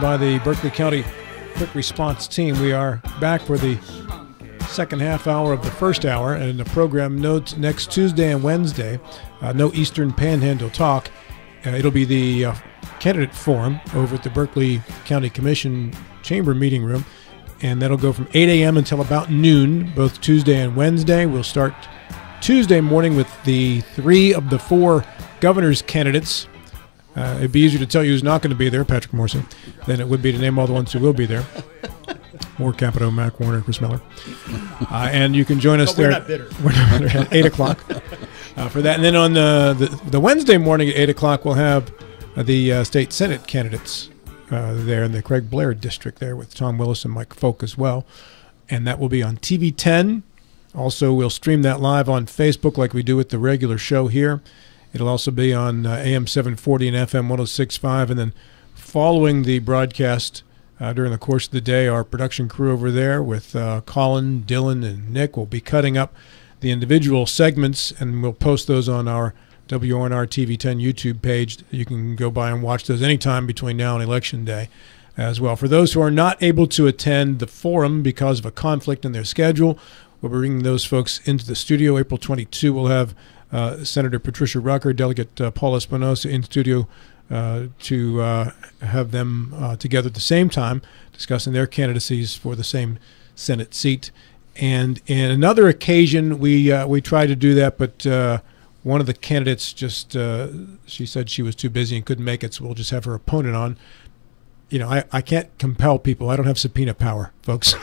by the Berkeley County Quick Response Team. We are back for the second half hour of the first hour, and the program notes next Tuesday and Wednesday, no Eastern Panhandle talk. It'll be the candidate forum over at the Berkeley County Commission Chamber Meeting Room, and that'll go from 8 a.m. until about noon, both Tuesday and Wednesday. We'll start Tuesday morning with the 3 of the 4 governor's candidates. It'd be easier to tell you who's not going to be there, Patrick Morrison, than it would be to name all the ones who will be there. More Capito, Mac Warner, Chris Miller. And you can join us there. We're not bitter. We're not bitter at 8 o'clock for that. And then on the Wednesday morning at 8 o'clock, we'll have the state Senate candidates there in the Craig Blair district there with Tom Willis and Mike Folk as well. And that will be on TV 10. Also, we'll stream that live on Facebook like we do with the regular show here. It'll also be on AM 740 and FM 106.5. And then following the broadcast during the course of the day, our production crew over there with Colin, Dylan, and Nick will be cutting up the individual segments, and we'll post those on our WRNR TV 10 YouTube page. You can go by and watch those anytime between now and Election Day as well. For those who are not able to attend the forum because of a conflict in their schedule, we'll be bringing those folks into the studio. April 22, we'll have Senator Patricia Rucker, Delegate Paul Espinosa in studio to have them together at the same time discussing their candidacies for the same Senate seat. And in another occasion, we tried to do that, but one of the candidates just, she said she was too busy and couldn't make it, so we'll just have her opponent on. You know, I can't compel people. I don't have subpoena power, folks.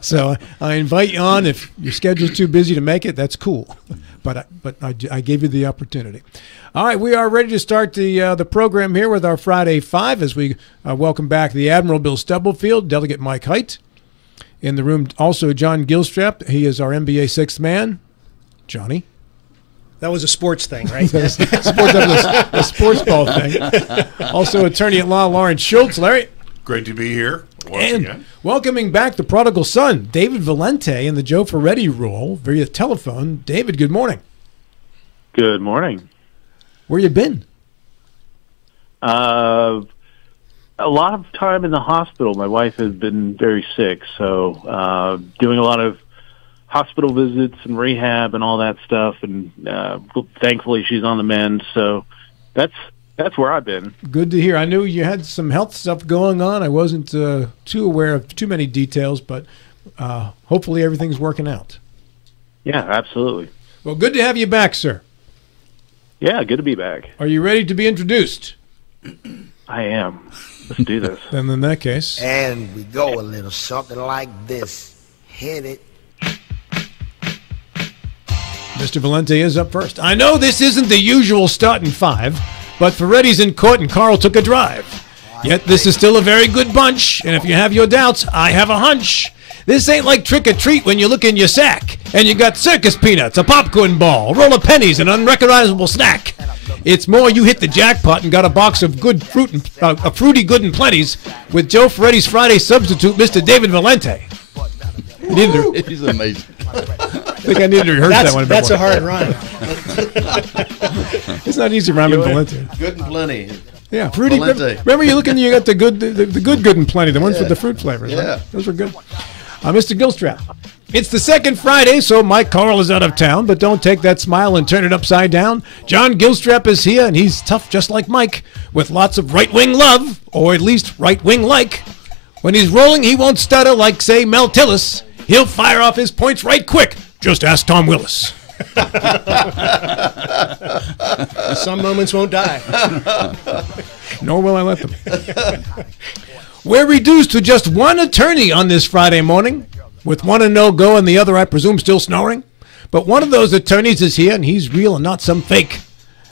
So I invite you on. If your schedule's too busy to make it, that's cool. But I gave you the opportunity. All right, we are ready to start the program here with our Friday Five as we welcome back the Admiral Bill Stubblefield, Delegate Mike Height. In the room, also John Gilstrap. He is our NBA sixth man. Johnny. That was a sports thing, right? A sports ball thing. Also, attorney at law Lawrence Schultz. Larry. Great to be here once again. Welcoming back the prodigal son, David Valente, in the Joe Ferretti role via telephone. David, good morning. Good morning. Where you been? A lot of time in the hospital. My wife has been very sick, so doing a lot of hospital visits and rehab and all that stuff, and thankfully she's on the mend, so that's where I've been. Good to hear. I knew you had some health stuff going on. I wasn't too aware of too many details, but hopefully everything's working out. Yeah, absolutely. Well, good to have you back, sir. Yeah, good to be back. Are you ready to be introduced? I am. Let's do this. Then in that case. And we go a little something like this. Hit it. Mr. Valente is up first. I know this isn't the usual starting five, but Ferretti's in court and Carl took a drive. Yet this is still a very good bunch, and if you have your doubts, I have a hunch. This ain't like trick-or-treat when you look in your sack, and you got circus peanuts, a popcorn ball, a roll of pennies, an unrecognizable snack. It's more you hit the jackpot and got a box of good fruit, and a fruity good and plenties with Joe Ferretti's Friday substitute, Mr. David Valente. He's amazing. I think I needed to rehearse that one a bit That's more. a hard rhyme. It's not easy rhyming Valente. Good and plenty. Yeah, fruity. Valente. Remember, you got the good and plenty, the ones with the fruit flavors. Yeah. Right? Those were good. Mr. Gilstrap, it's the second Friday, so Mike Carl is out of town, but don't take that smile and turn it upside down. John Gilstrap is here, and he's tough just like Mike, with lots of right-wing love, or at least right-wing-like. When he's rolling, he won't stutter like, say, Mel Tillis. He'll fire off his points right quick. Just ask Tom Willis. Some moments won't die. Nor will I let them. We're reduced to just one attorney on this Friday morning, with one a no-go and the other, I presume, still snoring. But one of those attorneys is here, and he's real and not some fake.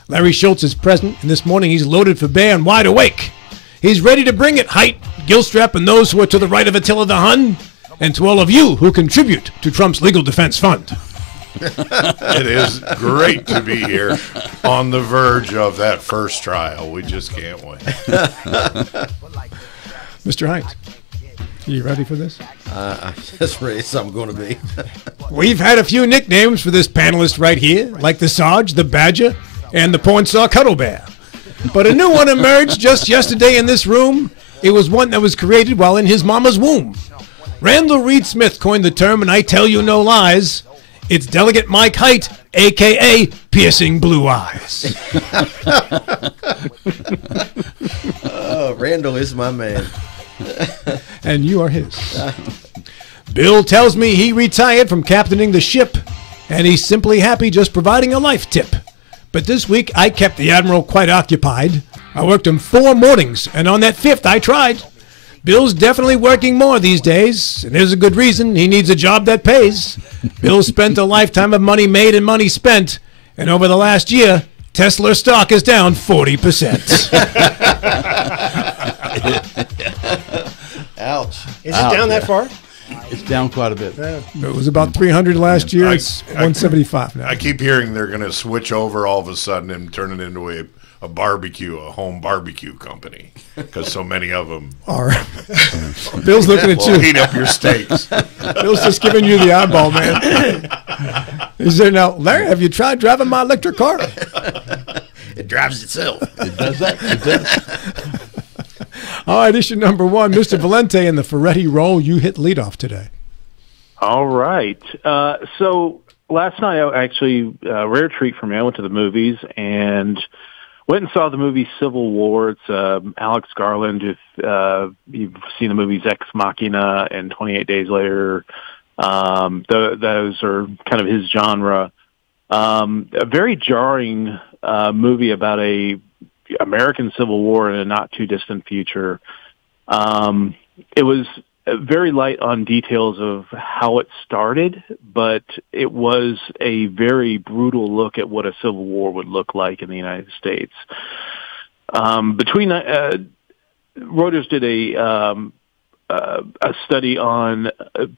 Larry Schultz is present, and this morning he's loaded for bear and wide awake. He's ready to bring it, Height, Gilstrap, and those who are to the right of Attila the Hun, and to all of you who contribute to Trump's legal defense fund. It is great to be here on the verge of that first trial. We just can't wait. Mr. Height, are you ready for this? I'm just ready as I'm going to be. We've had a few nicknames for this panelist right here, like the Sarge, the Badger, and the Porn Star Cuddle Bear. But a new one emerged just yesterday in this room. It was one that was created while in his mama's womb. Randall Reed Smith coined the term, and I tell you no lies. It's Delegate Mike Height, a.k.a. Piercing Blue Eyes. Oh, Randall is my man. And you are his. Bill tells me he retired from captaining the ship, and he's simply happy just providing a life tip. But this week, I kept the Admiral quite occupied. I worked him 4 mornings, and on that 5th, I tried. Bill's definitely working more these days, and there's a good reason. He needs a job that pays. Bill spent a lifetime of money made and money spent, and over the last year, Tesla stock is down 40%. Ouch. Is it down that far? It's down quite a bit. It was about 300 last year. It's 175 now. I keep hearing they're going to switch over all of a sudden and turn it into a barbecue, a home barbecue company, because so many of them All right. Bill's looking at will you. heat up your steaks. Bill's just giving you the eyeball, man. Is there now, Larry, have you tried driving my electric car? It drives itself. It does that. It does. All right, issue number 1, Mr. Valente in the Ferretti role. You hit leadoff today. All right. So last night, I actually, rare treat for me, I went to the movies and went and saw the movie Civil War. It's Alex Garland. If you've seen the movies Ex Machina and 28 Days Later, those are kind of his genre. A very jarring movie about a American Civil War in a not too distant future. It was very light on details of how it started, but it was a very brutal look at what a civil war would look like in the United States. Reuters did a study on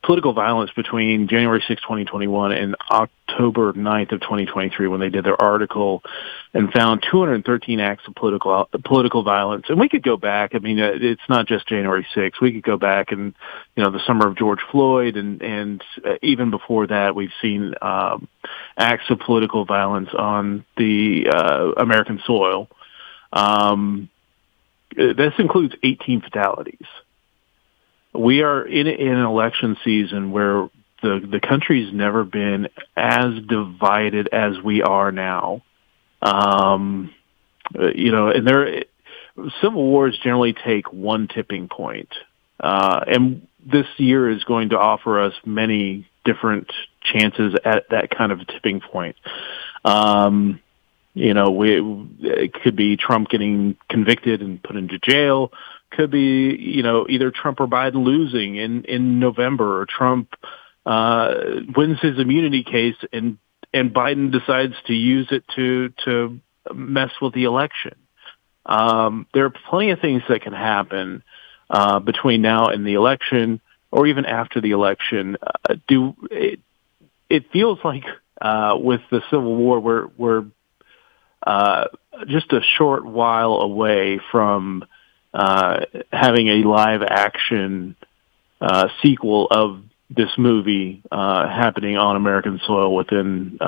political violence between January 6, 2021 and October 9th of 2023 when they did their article and found 213 acts of political violence. And we could go back. I mean, it's not just January 6th. We could go back and, the summer of George Floyd and even before that, we've seen acts of political violence on the American soil. This includes 18 fatalities. We are in an election season where the country's never been as divided as we are now. And civil wars generally take one tipping point. And this year is going to offer us many different chances at that kind of tipping point. It could be Trump getting convicted and put into jail. Could be, either Trump or Biden losing in November, or Trump wins his immunity case and Biden decides to use it to mess with the election. There are plenty of things that can happen between now and the election, or even after the election. It feels like with the Civil War, we're just a short while away from having a live action sequel of this movie happening on American soil within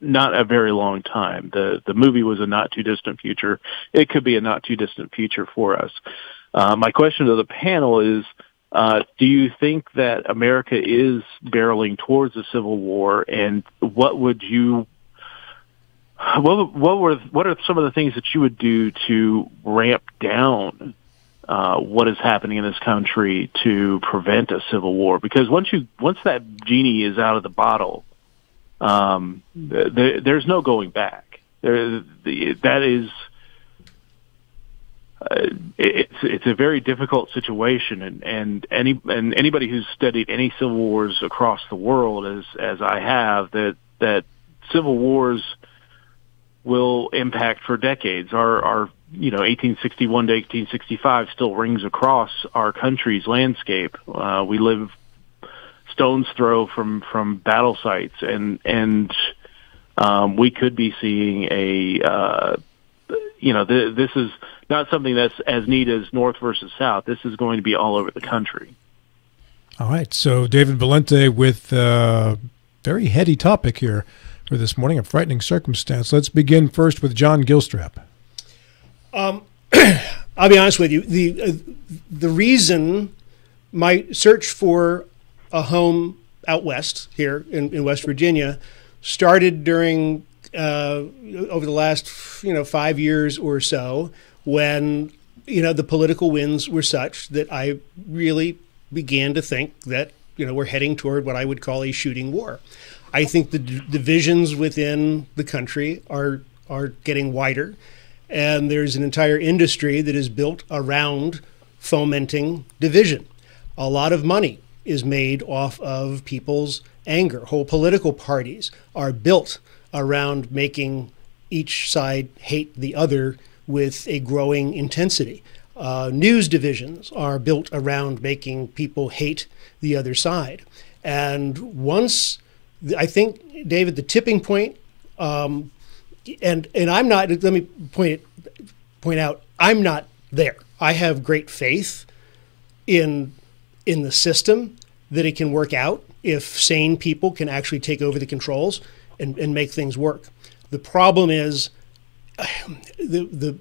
not a very long time. The movie was a not too distant future. It could be a not too distant future for us. My question to the panel is, do you think that America is barreling towards a civil war, and what are some of the things that you would do to ramp down what is happening in this country to prevent a civil war? Because once that genie is out of the bottle, there's no going back. It's a very difficult situation, and anybody who's studied any civil wars across the world, as I have, that civil wars will impact for decades. Our 1861 to 1865 still rings across our country's landscape. We live stone's throw from battle sites, and we could be seeing this is not something that's as neat as North versus South. This is going to be all over the country. All right. So David Valente with a very heady topic here for this morning, a frightening circumstance. Let's begin first with John Gilstrap. I'll be honest with you. The reason my search for a home out west here in West Virginia started during over the last 5 years or so, when the political winds were such that I really began to think that we're heading toward what I would call a shooting war. I think the divisions within the country are getting wider, and there's an entire industry that is built around fomenting division. A lot of money is made off of people's anger. Whole political parties are built around making each side hate the other with a growing intensity. News divisions are built around making people hate the other side. And once, I think, David, the tipping point, and I'm not, let me point out, I'm not there. I have great faith in the system that it can work out if sane people can actually take over the controls and make things work. The problem is the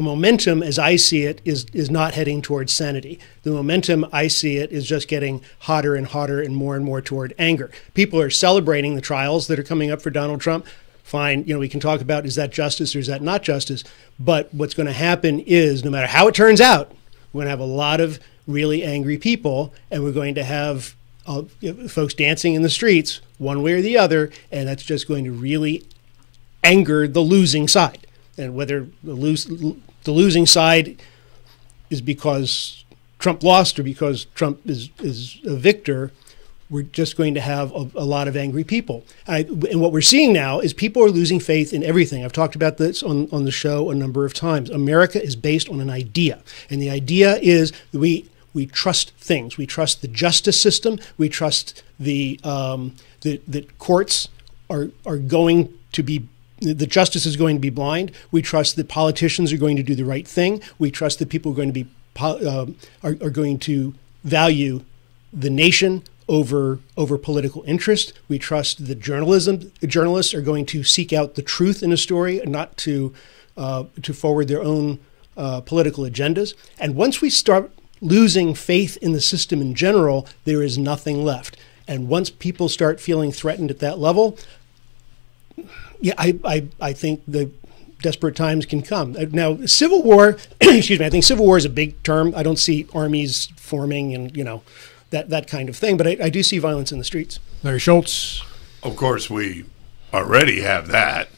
momentum, as I see it, is not heading towards sanity. The momentum, I see it, is just getting hotter and hotter and more toward anger. People are celebrating the trials that are coming up for Donald Trump. Fine, we can talk about, is that justice or is that not justice? But what's going to happen is, no matter how it turns out, we're going to have a lot of really angry people, and we're going to have folks dancing in the streets one way or the other, and that's just going to really anger the losing side. And whether the losing side is because Trump lost or because Trump is a victor, we're just going to have a lot of angry people. And what we're seeing now is people are losing faith in everything. I've talked about this on the show a number of times. America is based on an idea. And the idea is that we trust things. We trust the justice system. We trust that courts are going to be, the justice is going to be blind. We trust that politicians are going to do the right thing. We trust that people are going to be are going to value the nation over political interest. We trust that journalists are going to seek out the truth in a story and not to forward their own political agendas. And once we start losing faith in the system in general, there is nothing left. And once people start feeling threatened at that level, yeah, I think the desperate times can come. Now, civil war, excuse me, I think civil war is a big term. I don't see armies forming and, that kind of thing, but I do see violence in the streets. Larry Schultz. Of course, we already have that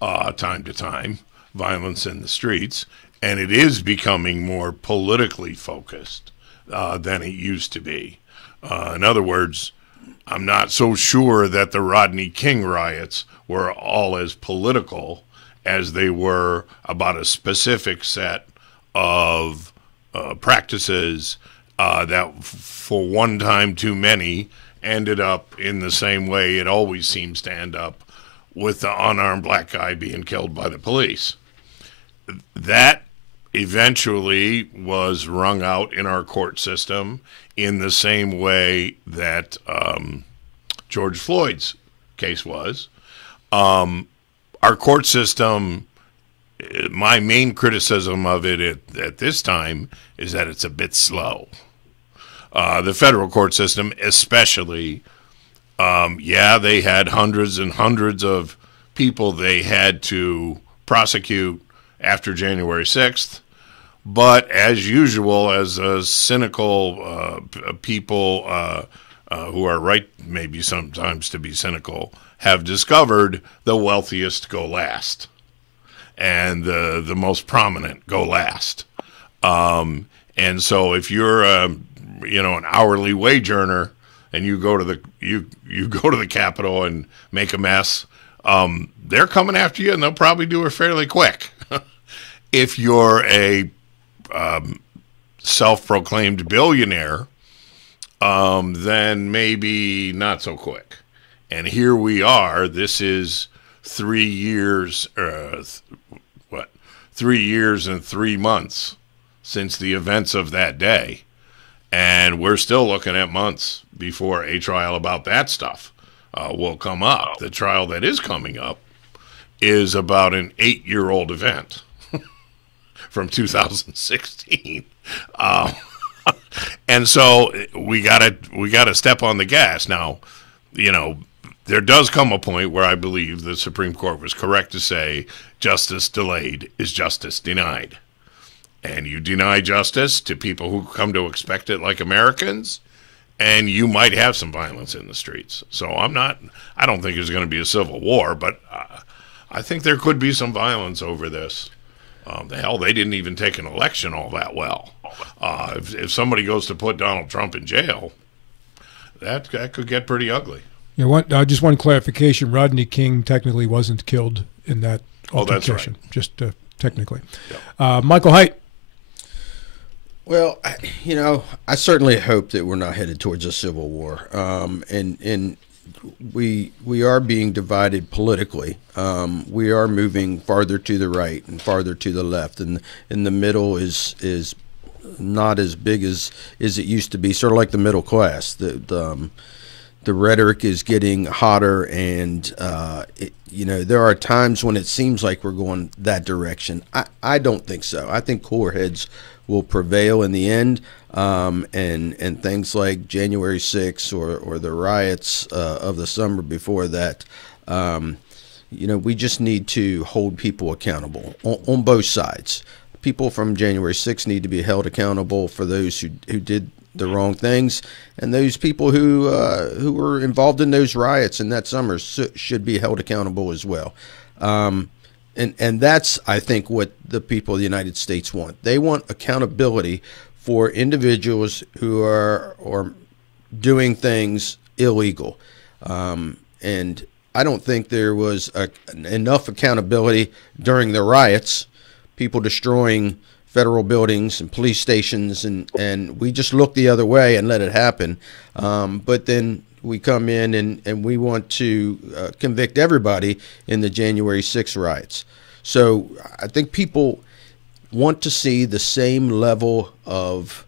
time to time, violence in the streets, and it is becoming more politically focused than it used to be. In other words, I'm not so sure that the Rodney King riots were all as political as they were about a specific set of practices that for one time too many ended up in the same way it always seems to end up, with the unarmed black guy being killed by the police. That eventually was wrung out in our court system in the same way that George Floyd's case was. Our court system, my main criticism of it at this time is that it's a bit slow. The federal court system especially, they had hundreds and hundreds of people they had to prosecute after January 6th. But as usual, as cynical people who are right maybe sometimes to be cynical have discovered, the wealthiest go last. And the most prominent go last. And so if you're an hourly wage earner and you go to the Capitol and make a mess, they're coming after you, and they'll probably do it fairly quick. If you're a self-proclaimed billionaire, then maybe not so quick. And here we are. This is 3 years, 3 years and 3 months since the events of that day. And we're still looking at months before a trial about that stuff will come up. The trial that is coming up is about an 8-year-old event. from 2016. And so we gotta step on the gas. Now, there does come a point where I believe the Supreme Court was correct to say justice delayed is justice denied. And you deny justice to people who come to expect it like Americans, and you might have some violence in the streets. So I don't think there's going to be a civil war, but I think there could be some violence over this. They didn't even take an election all that well. If somebody goes to put Donald Trump in jail, that could get pretty ugly. Yeah, just one clarification. Rodney King technically wasn't killed in that altercation. That's right. Just technically. Yep. Michael Haidt. Well, I certainly hope that we're not headed towards a civil war, and we are being divided politically. We are moving farther to the right and farther to the left, and in the middle is not as big as it used to be. Sort of like the middle class. The rhetoric is getting hotter, and there are times when it seems like we're going that direction. I don't think so. I think cooler heads will prevail in the end, and things like January 6th or the riots of the summer before that. We just need to hold people accountable on both sides. People from January 6th need to be held accountable for those who did the wrong things, and those people who were involved in those riots in that summer should be held accountable as well. And that's, I think, what the people of the United States want. They want accountability for individuals who are doing things illegal. And I don't think there was enough accountability during the riots, people destroying federal buildings and police stations, and we just looked the other way and let it happen. But then we come in and we want to convict everybody in the January 6th riots. So I think people want to see the same level of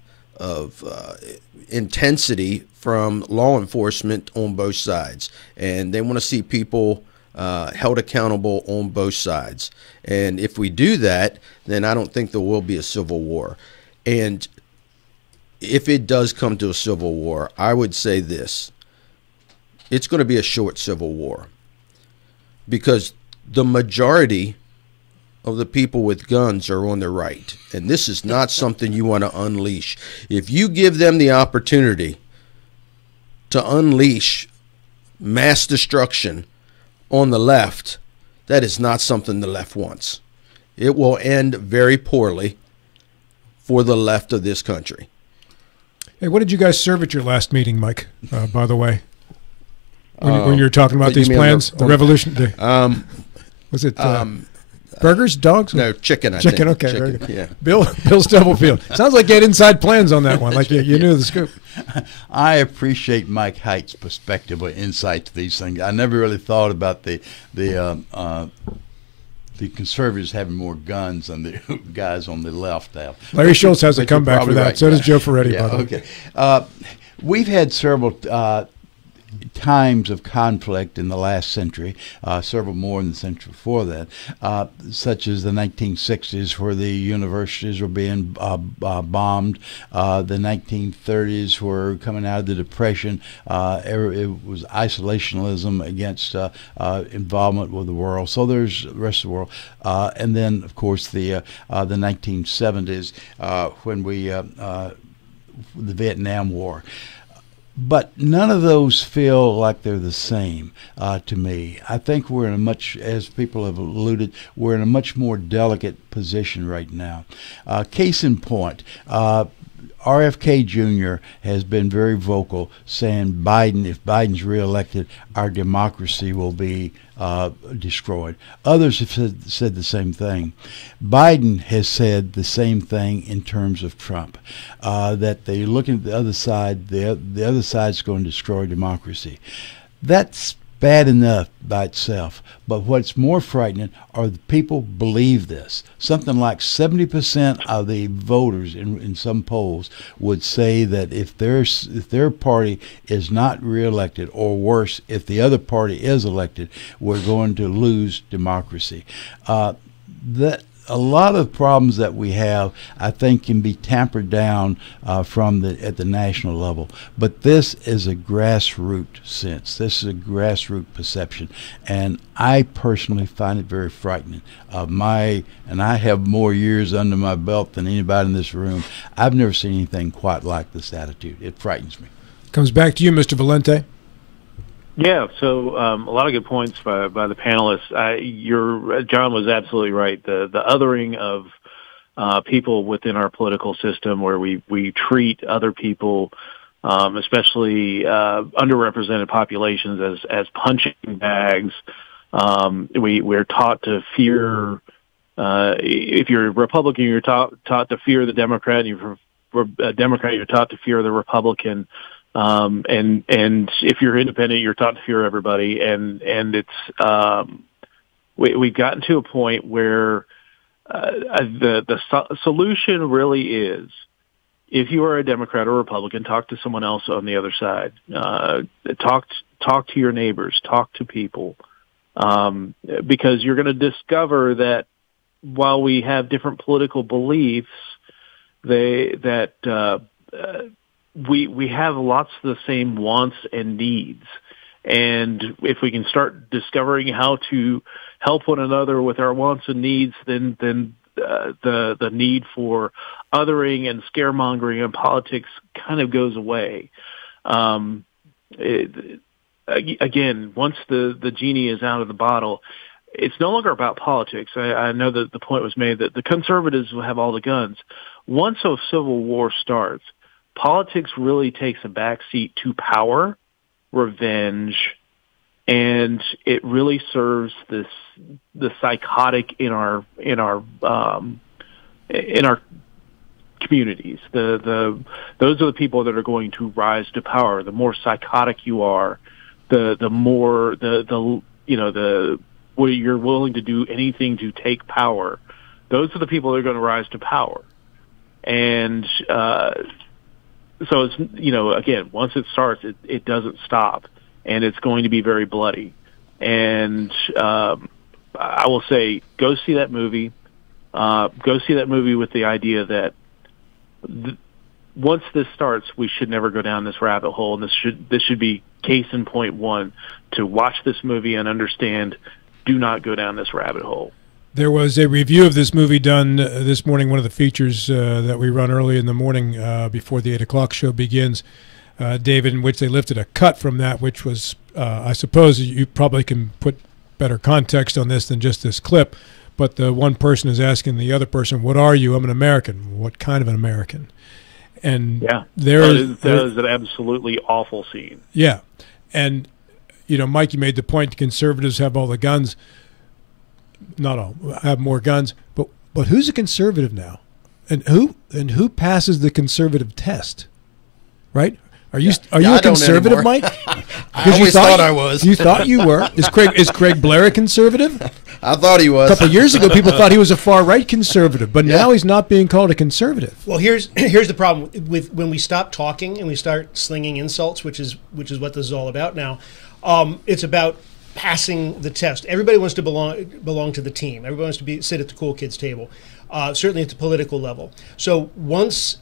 intensity from law enforcement on both sides, and they want to see people held accountable on both sides. And if we do that, then I don't think there will be a civil war. And if it does come to a civil war, I would say this: it's going to be a short civil war, because the majority of the people with guns are on the right, and this is not something you want to unleash. If you give them the opportunity to unleash mass destruction on the left, that is not something the left wants. It will end very poorly for the left of this country. Hey, what did you guys serve at your last meeting, Mike, by the way? When you were talking about these plans, the revolution? Was it burgers, dogs? No, chicken. Chicken. Okay, chicken, very good. Yeah. Bill Stubblefield. Sounds like you had inside plans on that one. Like you knew the scoop. I appreciate Mike Haidt's perspective or insight to these things. I never really thought about the conservatives having more guns than the guys on the left have. Larry Schultz has a comeback for that. Right. So does Joe Ferretti. Yeah, by the way. Okay. We've had several times of conflict in the last century, several more in the century before that, such as the 1960s, where the universities were being bombed, the 1930s were coming out of the Depression. It was isolationism against involvement with the world. So there's the rest of the world. And then, of course, the 1970s, when the Vietnam War. But none of those feel like they're the same to me. I think we're in a much, as people have alluded, we're in a much more delicate position right now. Case in point, RFK Jr. has been very vocal, saying if Biden's reelected, our democracy will be destroyed. Others have said the same thing. Biden has said the same thing in terms of Trump, that they're looking at the other side. The other side's going to destroy democracy. That's bad enough by itself, but what's more frightening are the people believe this. Something like 70% of the voters in some polls would say that if their party is not reelected, or worse, if the other party is elected, we're going to lose democracy. a lot of problems that we have, I think, can be tampered down at the national level. But this is a grassroots sense. This is a grassroots perception, and I personally find it very frightening. And I have more years under my belt than anybody in this room. I've never seen anything quite like this attitude. It frightens me. Comes back to you, Mr. Valente. Yeah, so a lot of good points by the panelists. John was absolutely right. The othering of people within our political system, where we treat other people, especially underrepresented populations, as punching bags. We're taught to fear. If you're a Republican, you're taught to fear the Democrat. And if you're a Democrat, you're taught to fear the Republican. And if you're independent, you're taught to fear everybody. And it's, we've gotten to a point where, the solution really is, if you are a Democrat or Republican, talk to someone else on the other side. Talk to your neighbors, talk to people. Because you're going to discover that while we have different political beliefs, we have lots of the same wants and needs. And if we can start discovering how to help one another with our wants and needs, then the need for othering and scaremongering in politics kind of goes away. Again, once the genie is out of the bottle, it's no longer about politics. I know that the point was made that the conservatives will have all the guns. Once a civil war starts, politics really takes a backseat to power, revenge, and it really serves the psychotic in our communities. Those are the people that are going to rise to power. The more psychotic you are, the more where you're willing to do anything to take power. Those are the people that are going to rise to power. And so it's, again, once it starts, it doesn't stop, and it's going to be very bloody. And I will say, go see that movie. Go see that movie with the idea that once this starts, we should never go down this rabbit hole. And this should be case in point one, to watch this movie and understand, do not go down this rabbit hole. There was a review of this movie done this morning, one of the features that we run early in the morning before the 8 o'clock show begins, David, in which they lifted a cut from that, which was, I suppose you probably can put better context on this than just this clip, but the one person is asking the other person, what are you? I'm an American. What kind of an American? And yeah, that is an absolutely awful scene. Yeah. And, Mike, you made the point, conservatives have all the guns. Not all have more guns, but who's a conservative now, and who passes the conservative test, right? Are you a conservative, Mike? I always thought I was. You thought you were. Is Craig Blair a conservative? I thought he was. A couple of years ago, people thought he was a far right conservative, but now he's not being called a conservative. Well, here's the problem with when we stop talking and we start slinging insults, which is what this is all about now. It's about passing the test. Everybody wants to belong to the team. Everybody wants to sit at the cool kids table, certainly at the political level. So once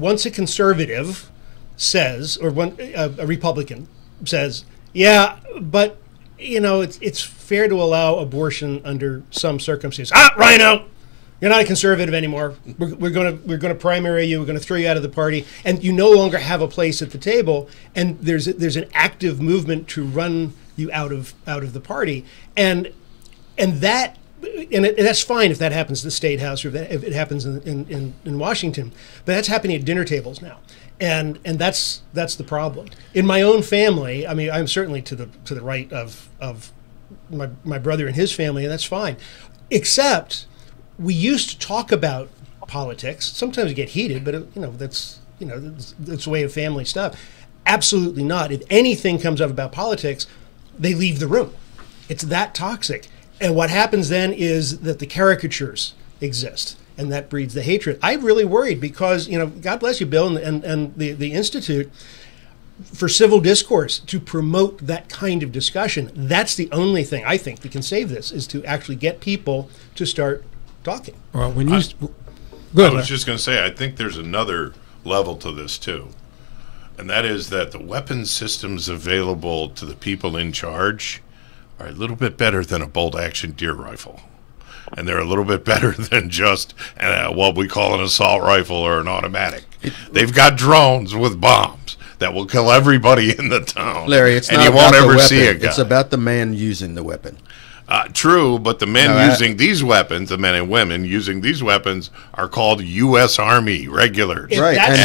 a conservative says, or a Republican says, yeah, but it's fair to allow abortion under some circumstances. Rhino, you're not a conservative anymore. We're going to primary you. We're going to throw you out of the party, and you no longer have a place at the table. And there's an active movement to run you out of the party, and that's fine if that happens at the State House, or if it happens in Washington. But that's happening at dinner tables now, and that's the problem. In my own family, I mean, I'm certainly to the right of my brother and his family, and that's fine. Except we used to talk about politics. Sometimes we get heated, but that's the way of family stuff. Absolutely not. If anything comes up about politics, they leave the room. It's that toxic. And what happens then is that the caricatures exist, and that breeds the hatred. I'm really worried because, God bless you, Bill, and the Institute for Civil Discourse, to promote that kind of discussion. That's the only thing I think that can save this, is to actually get people to start talking. Well, when you good, I was just going to say, I think there's another level to this too, and that is that the weapon systems available to the people in charge are a little bit better than a bolt-action deer rifle, and they're a little bit better than just what we call an assault rifle or an automatic. They've got drones with bombs that will kill everybody in the town. Larry, it's and not you about won't the ever weapon. see a guy. It's about the man using the weapon. True, but the men using these weapons, the men and women using these weapons, are called U.S. Army regulars. Right, and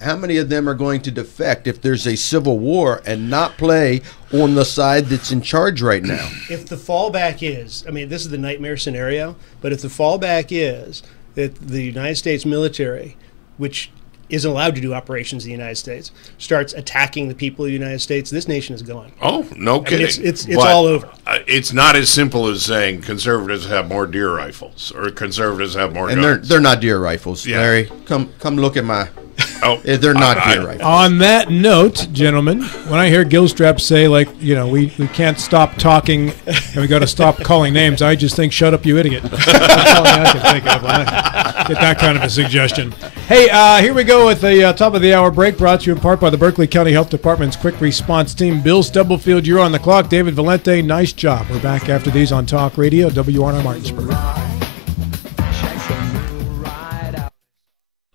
how many of them are going to defect if there's a civil war and not play on the side that's in charge right now? If the fallback is, I mean, this is the nightmare scenario, but if the fallback is that the United States military, which is allowed to do operations in the United States, starts attacking the people of the United States, this nation is gone. Oh, no kidding. I mean, it's all over. It's not as simple as saying conservatives have more deer rifles or conservatives have more And guns. they're not deer rifles, Yeah. Larry. Come look at my. Oh, They're not deer rifles. on that note, gentlemen, when I hear Gilstrap say, like, we can't stop talking and we got to stop calling names, I just think, shut up, you idiot. That's all I can think of when I get that kind of a suggestion. Hey, here we go with the top of the hour break, brought to you in part by the Berkeley County Health Department's Quick Response Team. Bill Stubblefield, you're on the clock. David Valente, nice job. We're back after these on Talk Radio, WRNR Martinsburg.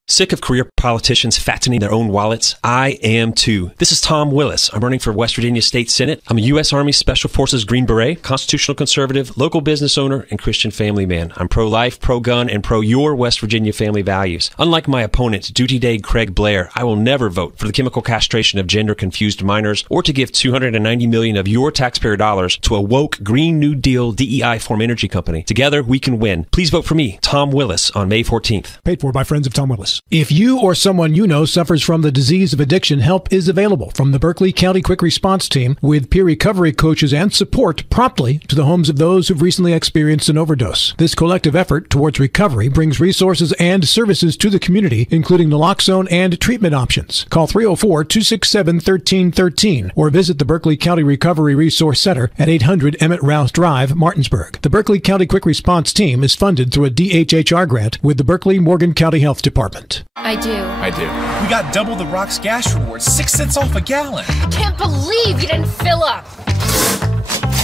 Sick of career politicians fattening their own wallets? I am too. This is Tom Willis. I'm running for West Virginia State Senate. I'm a U.S. Army Special Forces Green Beret, constitutional conservative, local business owner, and Christian family man. I'm pro-life, pro-gun, and pro-your West Virginia family values. Unlike my opponent, Duty Day Craig Blair, I will never vote for the chemical castration of gender-confused minors or to give $290 million of your taxpayer dollars to a woke Green New Deal DEI form energy company. Together, we can win. Please vote for me, Tom Willis, on May 14th. Paid for by friends of Tom Willis. If you or someone you know suffers from the disease of addiction, help is available from the Berkeley County Quick Response Team with peer recovery coaches and support promptly to the homes of those who've recently experienced an overdose. This collective effort towards recovery brings resources and services to the community, including naloxone and treatment options. Call 304-267-1313 or visit the Berkeley County Recovery Resource Center at 800 Emmett Rouse Drive, Martinsburg. The Berkeley County Quick Response Team is funded through a DHHR grant with the Berkeley Morgan County Health Department. I do. We got double the Rock's gas rewards, 6 cents off a gallon. I can't believe you didn't fill up.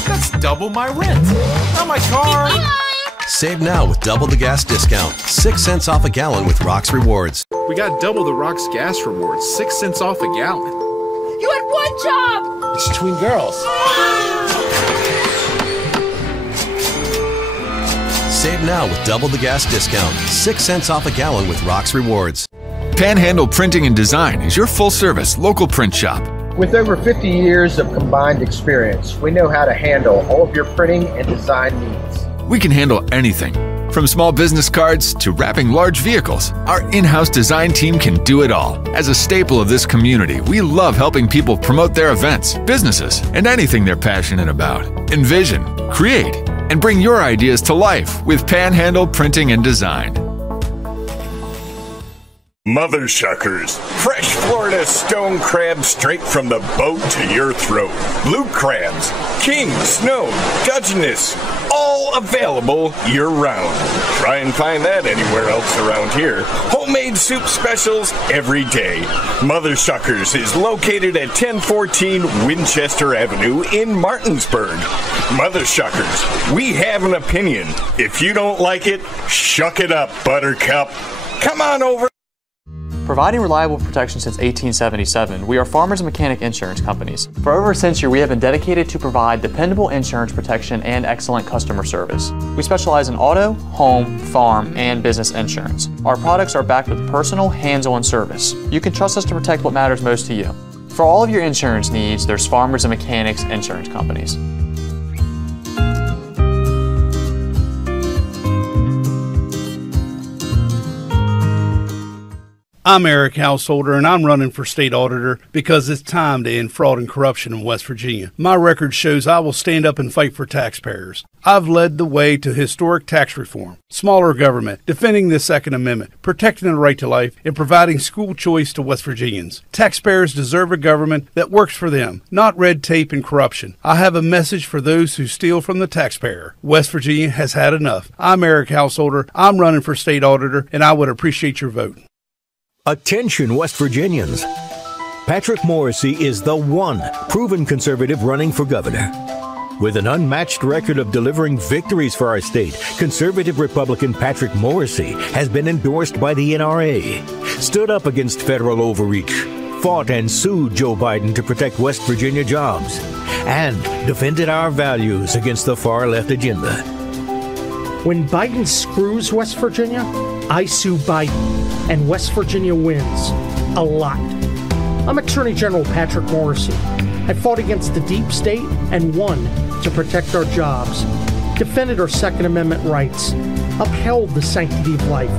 That's double my rent. Not my car. Save now with double the gas discount. 6 cents off a gallon with Rock's Rewards. We got double the Rock's gas rewards, 6 cents off a gallon. You had one job. It's between girls. Save now with double the gas discount. 6 cents off a gallon with Rock's Rewards. Panhandle Printing and Design is your full-service local print shop. With over 50 years of combined experience, we know how to handle all of your printing and design needs. We can handle anything, from small business cards to wrapping large vehicles. Our in-house design team can do it all. As a staple of this community, we love helping people promote their events, businesses, and anything they're passionate about. Envision, create, and bring your ideas to life with Panhandle Printing and Design. Mother Shuckers. Fresh Florida stone crab straight from the boat to your throat. Blue crabs, king, snow, Dungeness, all available year-round. Try and find that anywhere else around here. Homemade soup specials every day. Mother Shuckers is located at 1014 Winchester Avenue in Martinsburg. Mother Shuckers, we have an opinion. If you don't like it, shuck it up, Buttercup. Come on over. Providing reliable protection since 1877, we are Farmers and Mechanic Insurance Companies. For over a century, we have been dedicated to provide dependable insurance protection and excellent customer service. We specialize in auto, home, farm, and business insurance. Our products are backed with personal, hands-on service. You can trust us to protect what matters most to you. For all of your insurance needs, there's Farmers and Mechanics Insurance Companies. I'm Eric Householder, and I'm running for state auditor because it's time to end fraud and corruption in West Virginia. My record shows I will stand up and fight for taxpayers. I've led the way to historic tax reform, smaller government, defending the Second Amendment, protecting the right to life, and providing school choice to West Virginians. Taxpayers deserve a government that works for them, not red tape and corruption. I have a message for those who steal from the taxpayer. West Virginia has had enough. I'm Eric Householder. I'm running for state auditor, and I would appreciate your vote. Attention, West Virginians. Patrick Morrisey is the one proven conservative running for governor. With an unmatched record of delivering victories for our state, conservative Republican Patrick Morrisey has been endorsed by the NRA, stood up against federal overreach, fought and sued Joe Biden to protect West Virginia jobs, and defended our values against the far-left agenda. When Biden screws West Virginia, I sue Biden, and West Virginia wins. A lot. I'm Attorney General Patrick Morrisey. I fought against the deep state and won to protect our jobs, defended our Second Amendment rights, upheld the sanctity of life,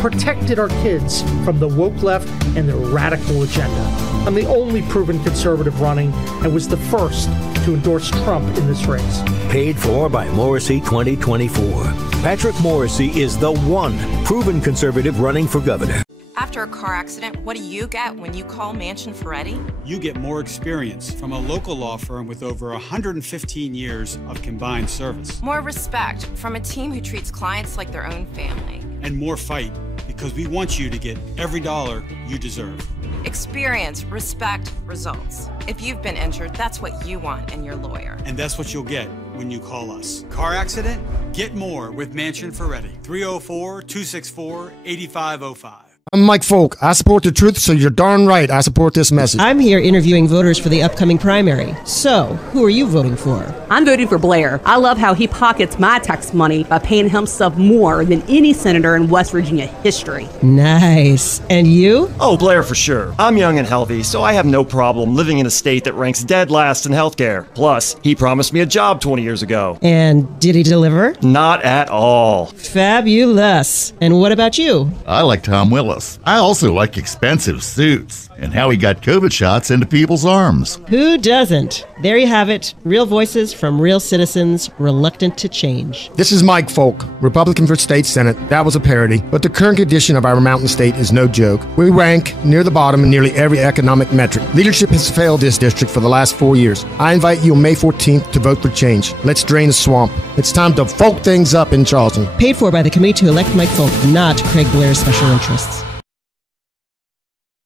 protected our kids from the woke left and their radical agenda. I'm the only proven conservative running and was the first to endorse Trump in this race. Paid for by Morrisey 2024. Patrick Morrisey is the one proven conservative running for governor. After a car accident, what do you get when you call Manchin Ferretti? You get more experience from a local law firm with over 115 years of combined service. More respect from a team who treats clients like their own family. And more fight, because we want you to get every dollar you deserve. Experience, respect, results. If you've been injured, that's what you want in your lawyer. And that's what you'll get when you call us. Car accident? Get more with Manchin Ferretti. 304-264-8505. I'm Mike Folk. I support the truth, so you're darn right I support this message. I'm here interviewing voters for the upcoming primary. So, who are you voting for? I'm voting for Blair. I love how he pockets my tax money by paying himself more than any senator in West Virginia history. Nice. And you? Oh, Blair for sure. I'm young and healthy, so I have no problem living in a state that ranks dead last in healthcare. Plus, he promised me a job 20 years ago. And did he deliver? Not at all. Fabulous. And what about you? I like Tom Willis. I also like expensive suits and how he got COVID shots into people's arms. Who doesn't? There you have it. Real voices from real citizens reluctant to change. This is Mike Folk, Republican for State Senate. That was a parody, but the current condition of our mountain state is no joke. We rank near the bottom in nearly every economic metric. Leadership has failed this district for the last 4 years. I invite you on May 14th to vote for change. Let's drain the swamp. It's time to folk things up in Charleston. Paid for by the committee to elect Mike Folk, not Craig Blair's special interests.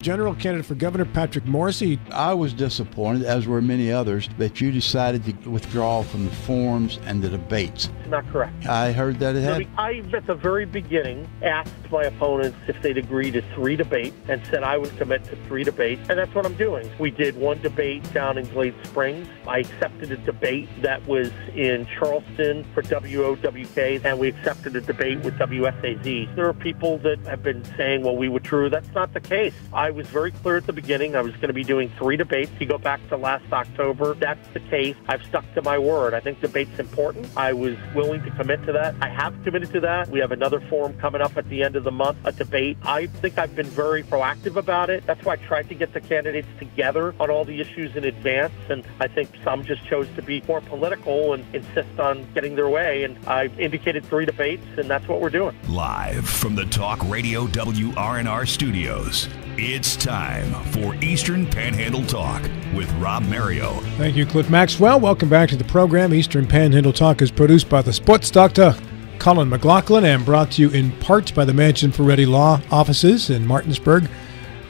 General candidate for Governor Patrick Morrisey. I was disappointed, as were many others, that you decided to withdraw from the forums and the debates. Not correct. I heard that it had. I, at the very beginning, asked my opponents if they'd agree to 3 debates and said I would commit to 3 debates, and that's what I'm doing. We did 1 debate down in Glade Springs. I accepted a debate that was in Charleston for WOWK, and we accepted a debate with WSAZ. There are people that have been saying, well, we withdrew. That's not the case. I was very clear at the beginning I was going to be doing 3 debates. You go back to last October, that's the case. I've stuck to my word. I think debate's important. I was willing to commit to that. I have committed to that. We have another forum coming up at the end of the month, a debate. I think I've been very proactive about it. That's why I tried to get the candidates together on all the issues in advance, and I think some just chose to be more political and insist on getting their way, and I indicated 3 debates, and that's what we're doing. Live from the Talk Radio WRNR studios, it's time for Eastern Panhandle Talk with Rob Mario. Thank you, Cliff Maxwell. Welcome back to the program. Eastern Panhandle Talk is produced by the Sports Doctor Colin McLaughlin and brought to you in part by the Manchin Ferretti Law Offices in Martinsburg,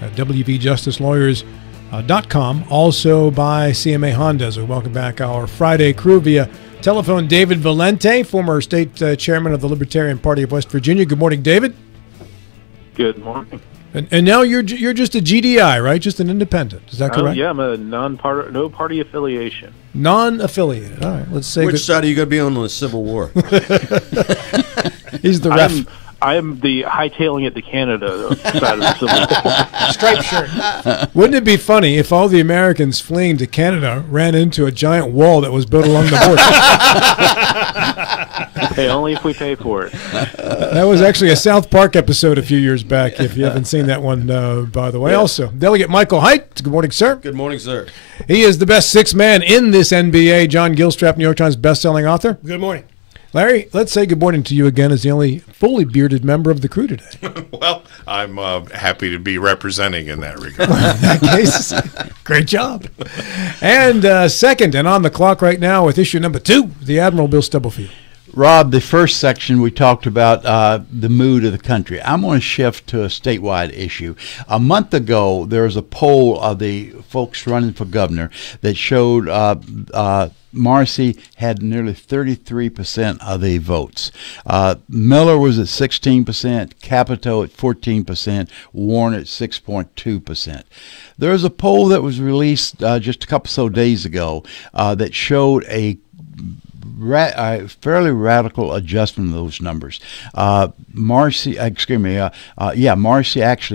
WVJusticeLawyers.com, also by CMA Honda. So welcome back our Friday crew via telephone. David Valente, former state chairman of the Libertarian Party of West Virginia. Good morning, David. Good morning. And now you're just a GDI, right? Just an independent. Is that correct? Yeah, I'm a no party affiliation. Non-affiliated. All right, let's say. Which side are you going to be on the Civil War? He's the ref. I'm the hightailing it to Canada side of the Civil War. Striped shirt. Wouldn't it be funny if all the Americans fleeing to Canada ran into a giant wall that was built along the border? Hey, only if we pay for it. That was actually a South Park episode a few years back, if you haven't seen that one, by the way. Yeah. Also, Delegate Michael Haidt. Good morning, sir. Good morning, sir. He is the best sixth man in this NBA. John Gilstrap, New York Times bestselling author. Good morning. Larry, let's say good morning to you again as the only fully bearded member of the crew today. Well, I'm happy to be representing in that regard. In that case, great job. And second, and on the clock right now with issue number 2, the Admiral Bill Stubblefield. Rob, the first section we talked about the mood of the country. I'm going to shift to a statewide issue. A month ago, there was a poll of the folks running for governor that showed Marcy had nearly 33% of the votes. Miller was at 16%, Capito at 14%, Warren at 6.2%. There was a poll that was released just a couple days ago that showed a fairly radical adjustment of those numbers. Marcy actually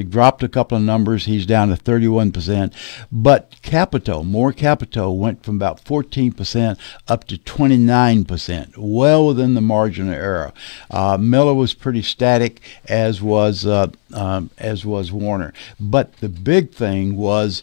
dropped a couple of numbers. He's down to 31%. But Moore Capito went from about 14% up to 29%, well within the margin of error. Miller was pretty static, as was Warner. But the big thing was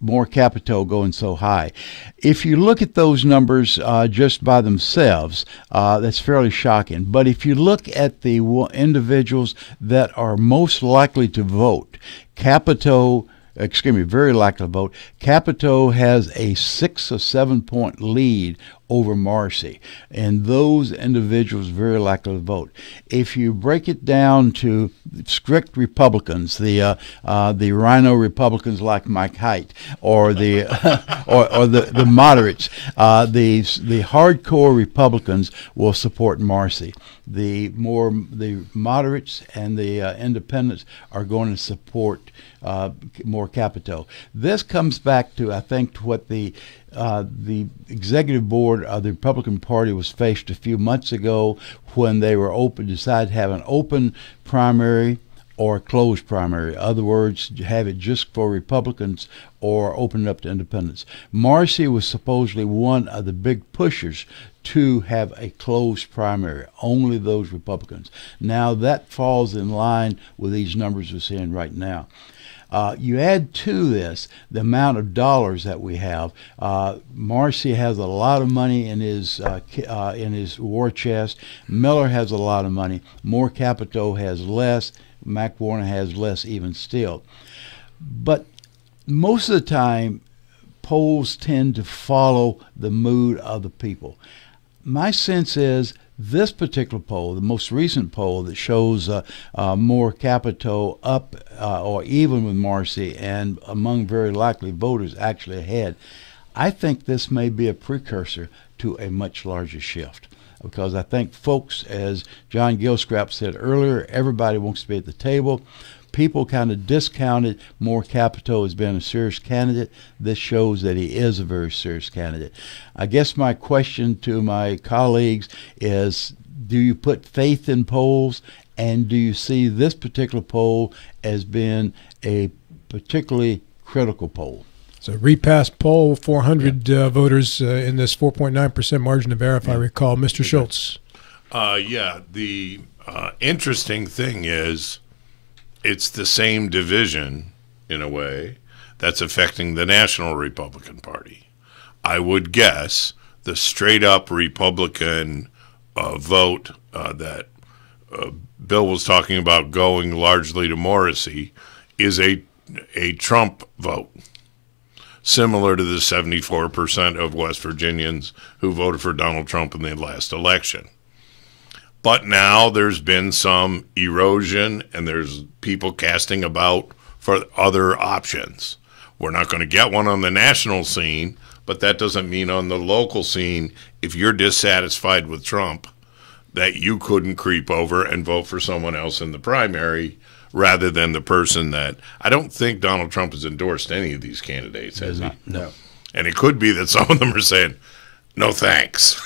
Moore Capito going so high. If you look at those numbers just by themselves, that's fairly shocking. But if you look at the individuals that are most likely to vote, very likely to vote, Capito has a 6 or 7 point lead over Marcy, and those individuals very likely to vote. If you break it down to strict Republicans, the Rhino Republicans like Mike Haidt, or the or the moderates, the hardcore Republicans will support Marcy. The moderates and the independents are going to support Moore Capito. This comes back to, I think, to what the executive board of the Republican Party was faced a few months ago when they were decided to have an open primary or a closed primary. In other words, have it just for Republicans or open it up to independents. Marcy was supposedly one of the big pushers to have a closed primary, only those Republicans. Now that falls in line with these numbers we're seeing right now. You add to this the amount of dollars that we have. Marcy has a lot of money in his war chest. Miller has a lot of money. Moore Capito has less. Mac Warner has less even still. But most of the time, polls tend to follow the mood of the people. My sense is this particular poll, the most recent poll that shows Moore Capito up or even with Marcy and among very likely voters actually ahead, I think this may be a precursor to a much larger shift. Because I think folks, as John Gilstrap said earlier, everybody wants to be at the table. People kind of discounted Moore Capito as being a serious candidate. This shows that he is a very serious candidate. I guess my question to my colleagues is, do you put faith in polls, and do you see this particular poll as being a particularly critical poll? It's a repassed poll, 400 voters in this 4.9% margin of error, if I recall. Mr. Schultz. The interesting thing is it's the same division, in a way, that's affecting the National Republican Party. I would guess the straight-up Republican vote that Bill was talking about going largely to Morrissey is a Trump vote, similar to the 74% of West Virginians who voted for Donald Trump in the last election. But now there's been some erosion, and there's people casting about for other options. We're not going to get one on the national scene, but that doesn't mean on the local scene, if you're dissatisfied with Trump, that you couldn't creep over and vote for someone else in the primary rather than the person that – I don't think Donald Trump has endorsed any of these candidates, has he? No. And it could be that some of them are saying, No thanks.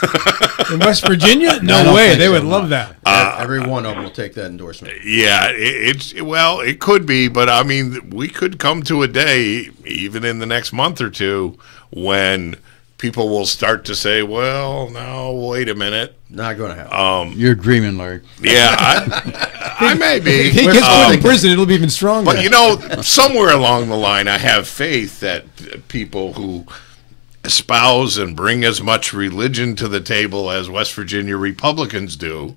In West Virginia? No way. They would love that. Every one of them will take that endorsement. Yeah, it could be, but I mean, we could come to a day, even in the next month or two, when people will start to say, well, no, wait a minute. Not going to happen. You're dreaming, Larry. Yeah, I may be. If he gets put in prison, it'll be even stronger. But, you know, somewhere along the line, I have faith that people who espouse and bring as much religion to the table as West Virginia Republicans do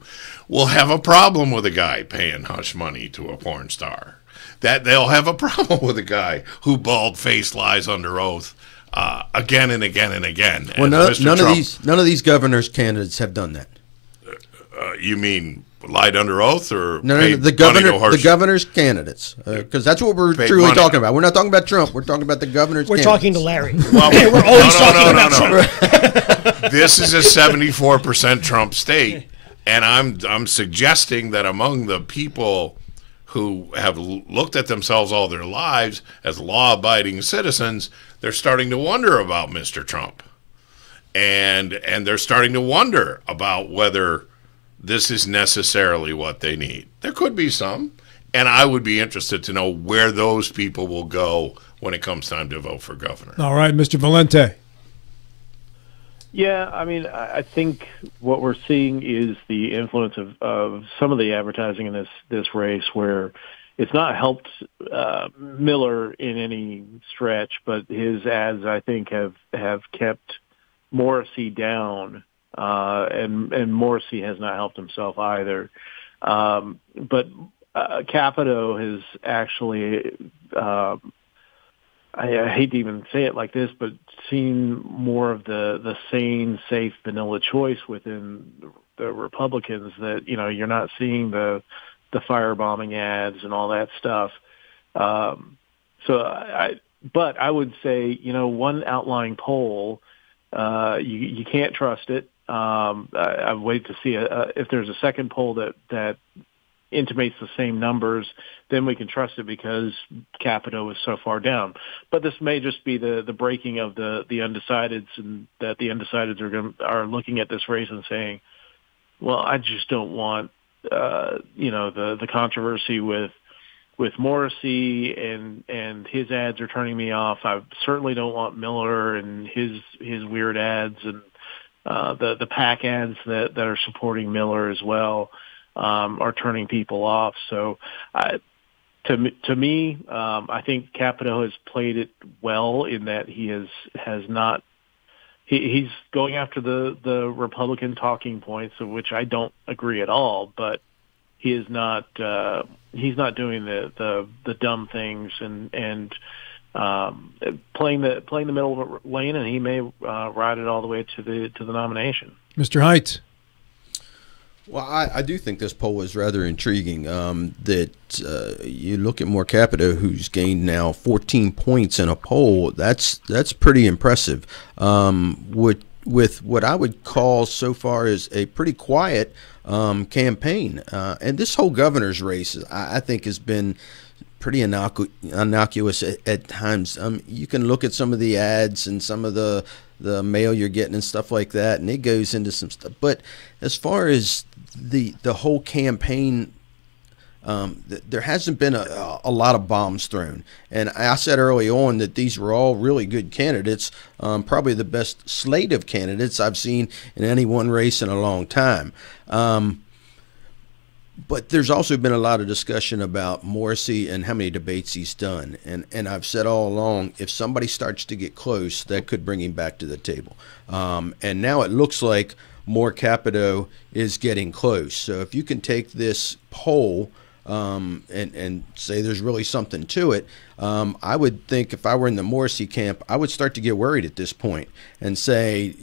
will have a problem with a guy paying hush money to a porn star. That they'll have a problem with a guy who bald-faced lies under oath again and again and again. Well, none of these governors candidates have done that. You mean lied under oath, or no, the governor's candidates, because that's what we're truly talking about. We're not talking about Trump. We're talking about the governor's. We're candidates. talking to Larry. Well, we're always talking about Trump. This is a 74% Trump state, and I'm suggesting that among the people who have looked at themselves all their lives as law-abiding citizens, they're starting to wonder about Mr. Trump, and they're starting to wonder about whether this is necessarily what they need. There could be some, and I would be interested to know where those people will go when it comes time to vote for governor. All right, Mr. Valente. Yeah, I mean, I think what we're seeing is the influence of some of the advertising in this race, where it's not helped Miller in any stretch, but his ads, I think, have kept Morrissey down. And Morrissey has not helped himself either. But Capito has actually, I hate to even say it like this, but seen more of the sane, safe, vanilla choice within the Republicans, that, you know, you're not seeing the firebombing ads and all that stuff. But I would say, you know, one outlying poll, you can't trust it. I wait to see if there's a second poll that intimates the same numbers, then we can trust it, because Capito is so far down. But this may just be the breaking of the undecideds, and that the undecideds are looking at this race and saying, well, I just don't want the controversy with Morrissey and his ads are turning me off. I certainly don't want Miller and his weird ads, and the PAC ads that are supporting Miller as well are turning people off. So to me, I think Capito has played it well in that he has not. He's going after the Republican talking points, of which I don't agree at all, but he is not. He's not doing the dumb things and playing the middle of the lane, and he may ride it all the way to the nomination. Mr. Height. Well, I do think this poll is rather intriguing. That you look at More Capito, who's gained now 14 points in a poll. That's pretty impressive. With what I would call so far as a pretty quiet campaign, and this whole governor's race, I think, has been pretty innocuous at times. You can look at some of the ads and some of the mail you're getting and stuff like that, and it goes into some stuff. But as far as the whole campaign, there hasn't been a lot of bombs thrown. And I said early on that these were all really good candidates, probably the best slate of candidates I've seen in any one race in a long time. But there's also been a lot of discussion about Morrissey and how many debates he's done. And I've said all along, if somebody starts to get close, that could bring him back to the table. And now it looks like More Capito is getting close. So if you can take this poll and say there's really something to it, I would think if I were in the Morrissey camp, I would start to get worried at this point and say,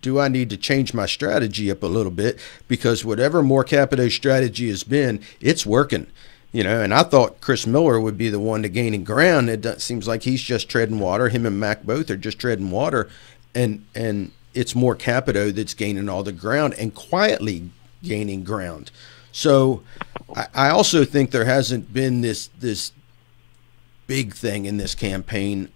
do I need to change my strategy up a little bit? Because whatever More Capito's strategy has been, it's working. And I thought Chris Miller would be the one to gaining ground. It seems like he's just treading water. Him and Mac both are just treading water. And it's More Capito that's gaining all the ground and quietly gaining ground. So I also think there hasn't been this big thing in this campaign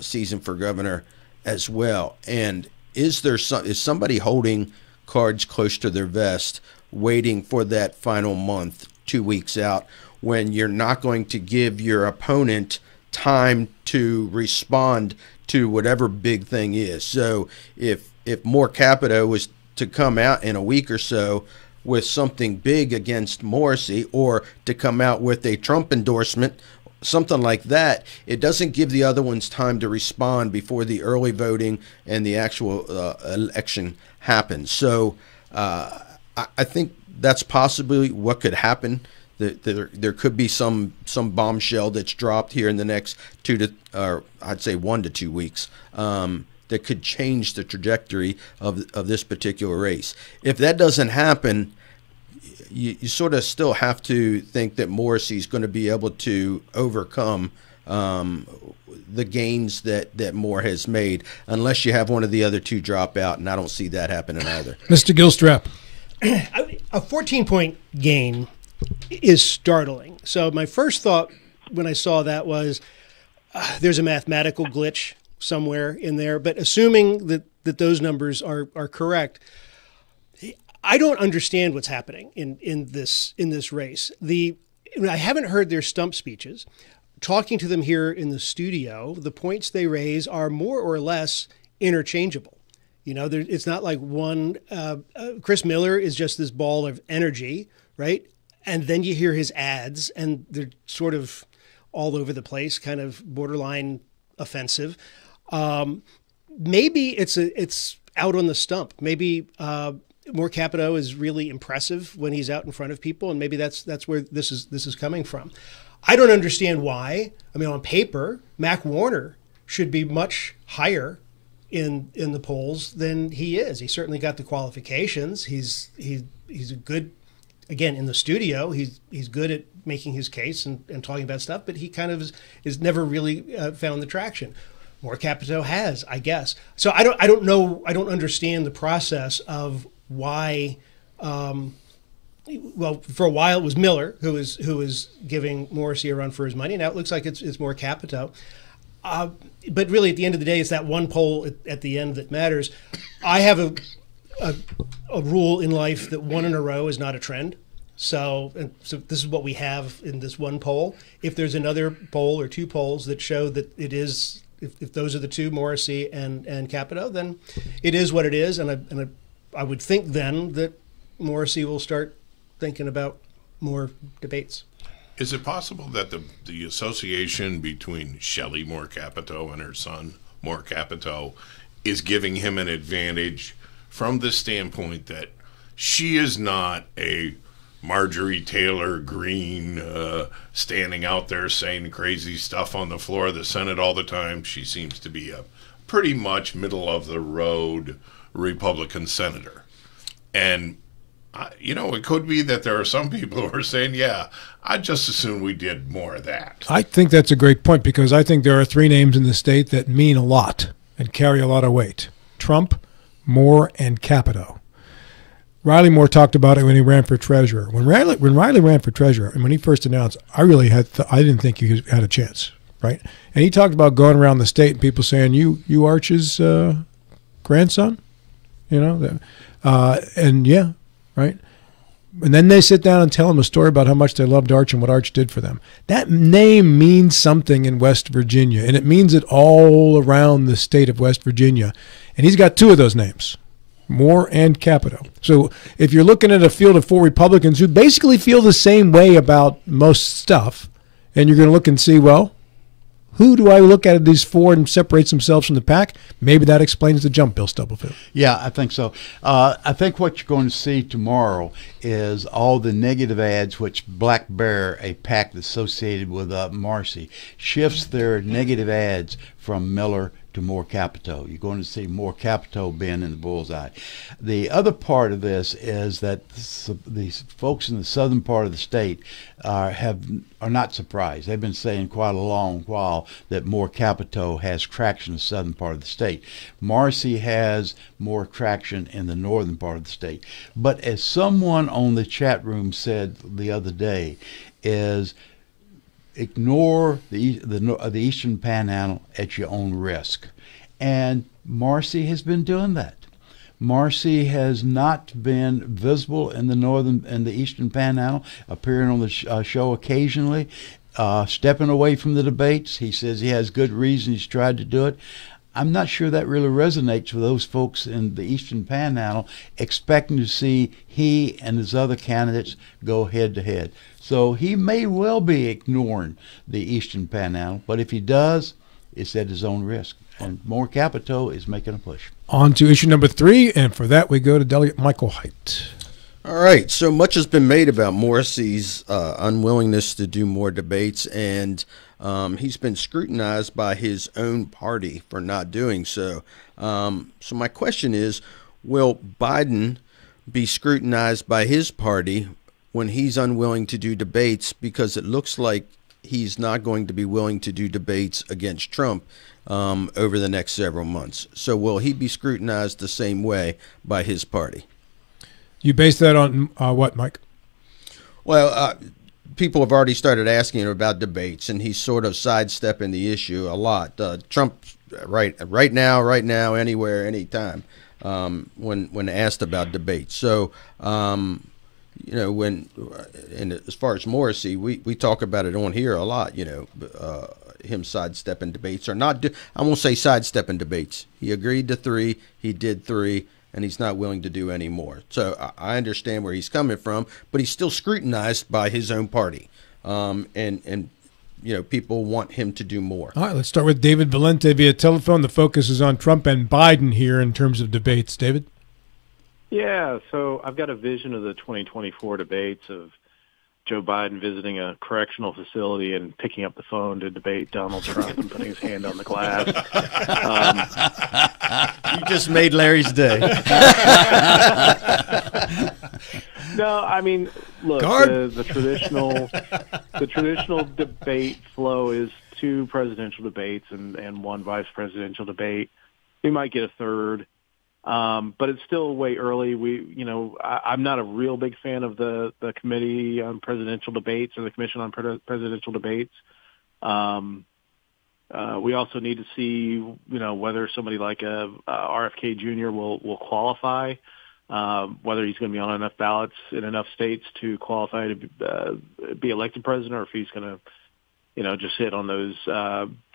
season for governor as well. And is somebody holding cards close to their vest, waiting for that final month, 2 weeks out, when you're not going to give your opponent time to respond to whatever big thing is? So if More Capito was to come out in a week or so with something big against Morrissey, or to come out with a Trump endorsement, something like that, it doesn't give the other ones time to respond before the early voting and the actual election happens. So I think that's possibly what could happen. There could be some bombshell that's dropped here in the next 1 to 2 weeks that could change the trajectory of this particular race. If that doesn't happen, you sort of still have to think that Morrissey's going to be able to overcome the gains that Moore has made, unless you have one of the other two drop out, and I don't see that happening either. Mr. Gilstrap. A 14-point gain is startling. So my first thought when I saw that was there's a mathematical glitch somewhere in there. But assuming that those numbers are correct, I don't understand what's happening in this race. I haven't heard their stump speeches. Talking to them here in the studio, the points they raise are more or less interchangeable. You know, it's not like one. Chris Miller is just this ball of energy, right? And then you hear his ads, and they're sort of all over the place, kind of borderline offensive. Maybe it's out on the stump. Maybe More Capito is really impressive when he's out in front of people, and maybe that's where this is coming from. I don't understand why. I mean, on paper, Mac Warner should be much higher in the polls than he is. He certainly got the qualifications. He's a good, again, in the studio, he's good at making his case and talking about stuff, but he kind of is never really found the traction. More Capito has, I guess. So I don't know. I don't understand the process of why. Well, for a while it was Miller who was giving Morrissey a run for his money. Now it looks like it's More Capito. But really, at the end of the day, it's that one poll at the end that matters. I have a rule in life that one in a row is not a trend. So this is what we have in this one poll. If there's another poll or two polls that show that it is, if those are the two, Morrissey and Capito, then it is what it is. And I would think then that Morrissey will start thinking about more debates. Is it possible that the association between Shelley More Capito and her son More Capito is giving him an advantage from the standpoint that she is not a Marjorie Taylor Greene standing out there saying crazy stuff on the floor of the Senate all the time? She seems to be a pretty much middle of the road Republican senator. And it could be that there are some people who are saying, yeah, I'd just as soon we did more of that. I think that's a great point, because I think there are three names in the state that mean a lot and carry a lot of weight: Trump, Moore, and Capito. Riley Moore talked about it when he ran for treasurer. When Riley ran for treasurer, and when he first announced, I really I didn't think he had a chance, right? And he talked about going around the state and people saying, "You Arch's grandson," and yeah. Right? And then they sit down and tell him a story about how much they loved Arch and what Arch did for them. That name means something in West Virginia, and it means it all around the state of West Virginia. And he's got two of those names, Moore and Capito. So if you're looking at a field of four Republicans who basically feel the same way about most stuff, and you're going to look and see, well, who do I look at of these four and separates themselves from the pack? Maybe that explains the jump, Bill Stubblefield. Yeah, I think so. I think what you're going to see tomorrow is all the negative ads, which Black Bear, a PAC associated with Marcy, shifts their negative ads from Miller to More Capito. You're going to see More Capito being in the bullseye. The other part of this is that these folks in the southern part of the state are not surprised. They've been saying quite a long while that More Capito has traction in the southern part of the state. Marcy has more traction in the northern part of the state. But as someone on the chat room said the other day, is ignore the Eastern Panhandle at your own risk. And Morrissey has been doing that. Morrissey has not been visible in the Eastern Panhandle, appearing on the show occasionally, stepping away from the debates. He says he has good reason. He's tried to do it. I'm not sure that really resonates with those folks in the Eastern Panhandle, expecting to see he and his other candidates go head-to-head. So he may well be ignoring the Eastern Panhandle, but if he does, it's at his own risk. And More Capito is making a push. On to issue number 3, and for that we go to Delegate Michael Hite. All right, so much has been made about Morrissey's unwillingness to do more debates, and he's been scrutinized by his own party for not doing so. So my question is, will Biden be scrutinized by his party when he's unwilling to do debates, because it looks like he's not going to be willing to do debates against Trump over the next several months? So will he be scrutinized the same way by his party? You base that on what, Mike? Well, people have already started asking him about debates, and he's sort of sidestepping the issue a lot. Trump, right now, anywhere, anytime, when asked about debates. So, and as far as Morrissey, we talk about it on here a lot. Him sidestepping debates or not. I won't say sidestepping debates. He agreed to 3. He did 3. And he's not willing to do any more. So I understand where he's coming from, but he's still scrutinized by his own party. And people want him to do more. All right, let's start with David Valente via telephone. The focus is on Trump and Biden here in terms of debates. David? Yeah, so I've got a vision of the 2024 debates of Joe Biden visiting a correctional facility and picking up the phone to debate Donald Trump and putting his hand on the glass. You just made Larry's day. No, I mean, look, the traditional debate flow is 2 presidential debates and 1 vice presidential debate. We might get a third. But it's still way early. I'm not a real big fan of the Committee on Presidential Debates or the Commission on Presidential Debates. We also need to see, whether somebody like RFK Jr. will qualify, whether he's going to be on enough ballots in enough states to qualify to be elected president, or if he's going to, just hit on those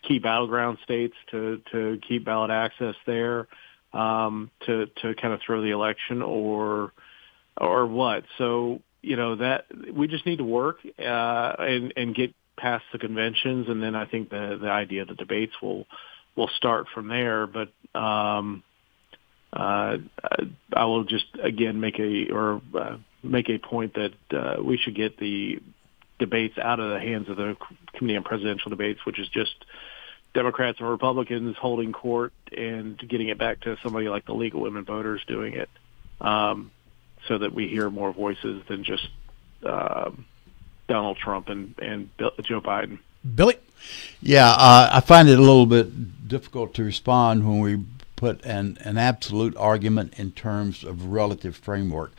key battleground states to keep ballot access there. To kind of throw the election or what. So, that we just need to work and get past the conventions, and then I think the idea of the debates will start from there. But I will just again make a point that we should get the debates out of the hands of the Committee on Presidential Debates, which is just Democrats and Republicans holding court and getting it back to somebody like the League of Women Voters doing it, so that we hear more voices than just Donald Trump and Joe Biden. Billy? Yeah, I find it a little bit difficult to respond when we put an absolute argument in terms of relative framework.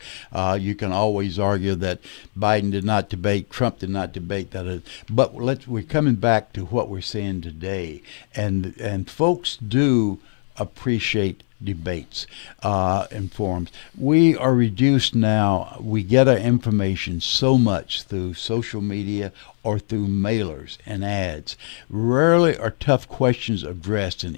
You can always argue that Biden did not debate, Trump did not debate that, but we're coming back to what we're seeing today, and folks do appreciate debates and forums. We are reduced now. We get our information so much through social media or through mailers and ads. Rarely are tough questions addressed in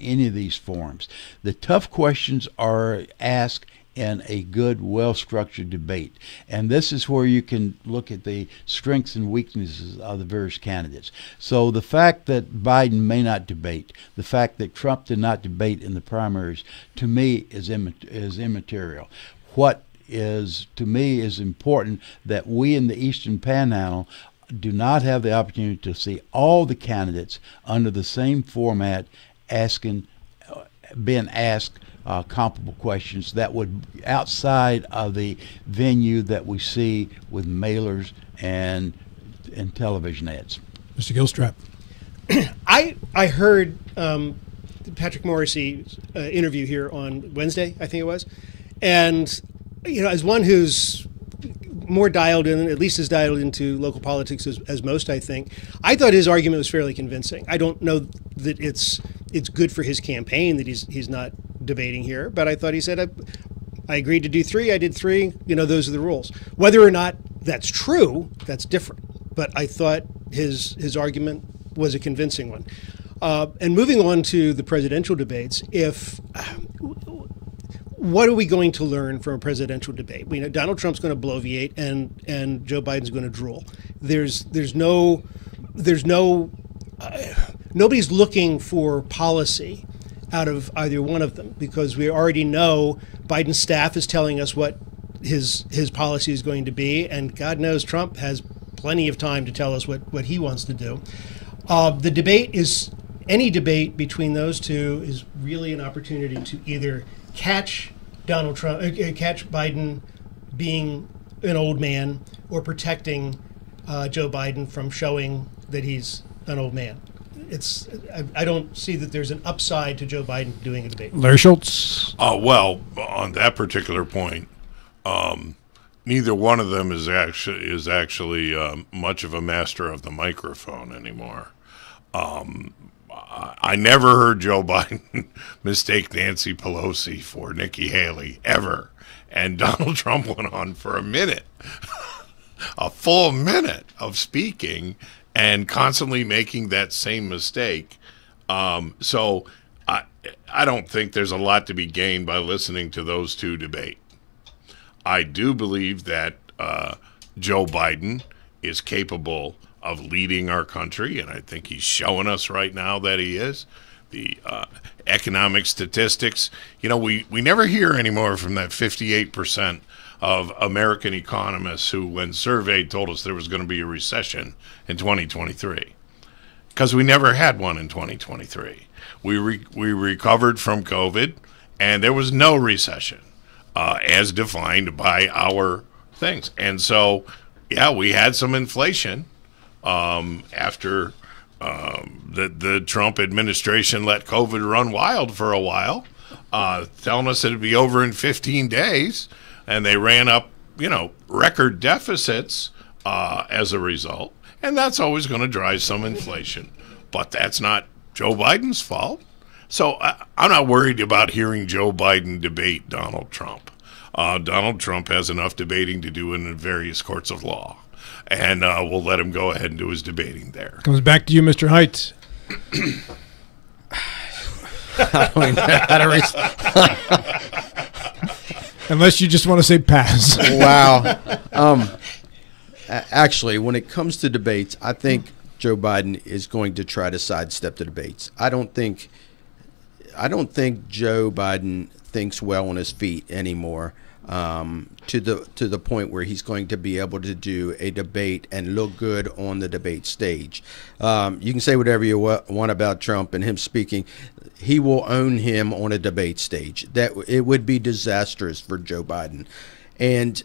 any of these forums. The tough questions are asked in a good, well-structured debate. And this is where you can look at the strengths and weaknesses of the various candidates. So the fact that Biden may not debate, the fact that Trump did not debate in the primaries, to me is immaterial. What is, to me, is important that we in the Eastern Panhandle do not have the opportunity to see all the candidates under the same format being asked comparable questions that would outside of the venue that we see with mailers and television ads. Mr. Gilstrap. I heard Patrick Morrissey's interview here on Wednesday, I think it was, and as one who's more dialed in, at least as dialed into local politics as most, I think. I thought his argument was fairly convincing. I don't know that it's good for his campaign that he's not debating here, but I thought he said, I agreed to do 3, I did 3, those are the rules. Whether or not that's true, that's different. But I thought his argument was a convincing one. And moving on to the presidential debates, what are we going to learn from a presidential debate? We know Donald Trump's going to bloviate and Joe Biden's going to drool. Nobody's looking for policy out of either one of them, because we already know Biden's staff is telling us what his policy is going to be, and God knows Trump has plenty of time to tell us what he wants to do. The debate is, any debate between those two is really an opportunity to either catch Biden being an old man, or protecting Joe Biden from showing that he's an old man. I don't see that there's an upside to Joe Biden doing a debate. Larry Schultz. Well, on that particular point, neither one of them is actually much of a master of the microphone anymore. I never heard Joe Biden mistake Nancy Pelosi for Nikki Haley, ever. And Donald Trump went on for a minute, a full minute of speaking, and constantly making that same mistake. So I don't think there's a lot to be gained by listening to those two debate. I do believe that Joe Biden is capable of leading our country, and I think he's showing us right now that he is. The economic statistics, we never hear anymore from that 58% of American economists who, when surveyed, told us there was going to be a recession in 2023, because we never had one in 2023. We recovered from COVID, and there was no recession as defined by our things. And so, we had some inflation after the Trump administration let COVID run wild for a while, telling us it'd be over in 15 days, and they ran up, record deficits as a result, and that's always going to drive some inflation. But that's not Joe Biden's fault. So I'm not worried about hearing Joe Biden debate Donald Trump. Donald Trump has enough debating to do in the various courts of law. And we'll let him go ahead and do his debating there. Comes back to you, Mr. Height. I don't even know how to Unless you just want to say pass. Wow. Actually, when it comes to debates, I think Joe Biden is going to try to sidestep the debates. I don't think Joe Biden thinks well on his feet anymore. To the point where he's going to be able to do a debate and look good on the debate stage. You can say whatever you want about Trump and him speaking. He will own him on a debate stage. That it would be disastrous for Joe Biden. And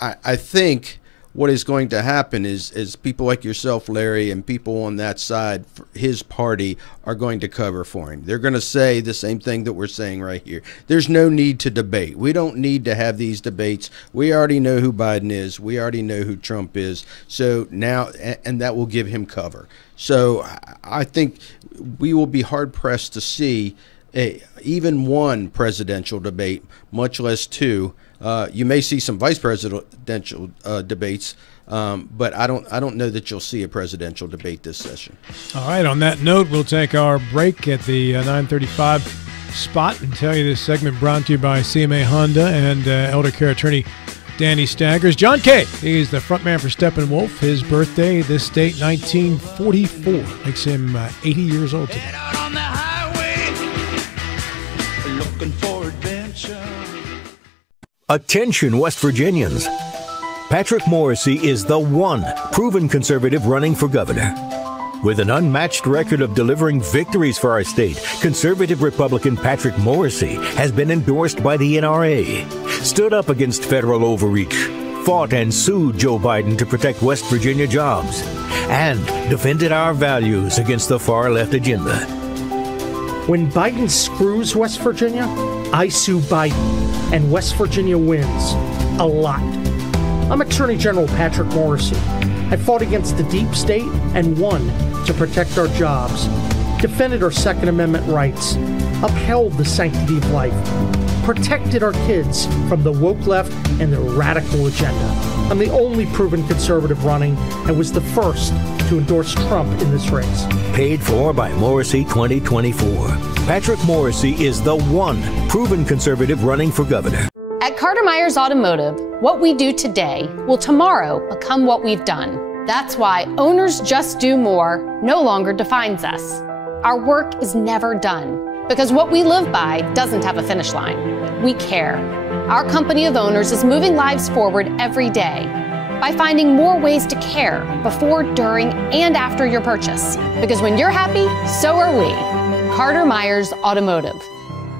I think what is going to happen is people like yourself, Larry, and people on that side, his party, are going to cover for him. They're going to say the same thing that we're saying right here. There's no need to debate. We don't need to have these debates. We already know who Biden is. We already know who Trump is. So now, and that will give him cover. So I think we will be hard-pressed to see even one presidential debate, much less two. You may see some vice presidential debates, but I don't know that you'll see a presidential debate this session. All right. On that note, we'll take our break at the 9:35 spot and tell you this segment brought to you by CMA Honda and elder care attorney Danny Staggers. John Kay, he's the frontman for Steppenwolf. His birthday this date, 1944, makes him 80 years old today. Out on the highway, looking for adventure. Attention, West Virginians. Patrick Morrisey is the one proven conservative running for governor. With an unmatched record of delivering victories for our state, conservative Republican Patrick Morrisey has been endorsed by the NRA, stood up against federal overreach, fought and sued Joe Biden to protect West Virginia jobs, and defended our values against the far-left agenda. When Biden screws West Virginia, I sue Biden, and West Virginia wins. A lot. I'm Attorney General Patrick Morrissey. I fought against the deep state and won to protect our jobs, defended our Second Amendment rights, upheld the sanctity of life, protected our kids from the woke left and their radical agenda. I'm the only proven conservative running and was the first to endorse Trump in this race. Paid for by Morrissey 2024. Patrick Morrissey is the one proven conservative running for governor. At Carter Myers Automotive, what we do today will tomorrow become what we've done. That's why Owners Just Do More no longer defines us. Our work is never done because what we live by doesn't have a finish line. We care. Our company of owners is moving lives forward every day by finding more ways to care before, during, and after your purchase. Because when you're happy, so are we. Carter Myers Automotive.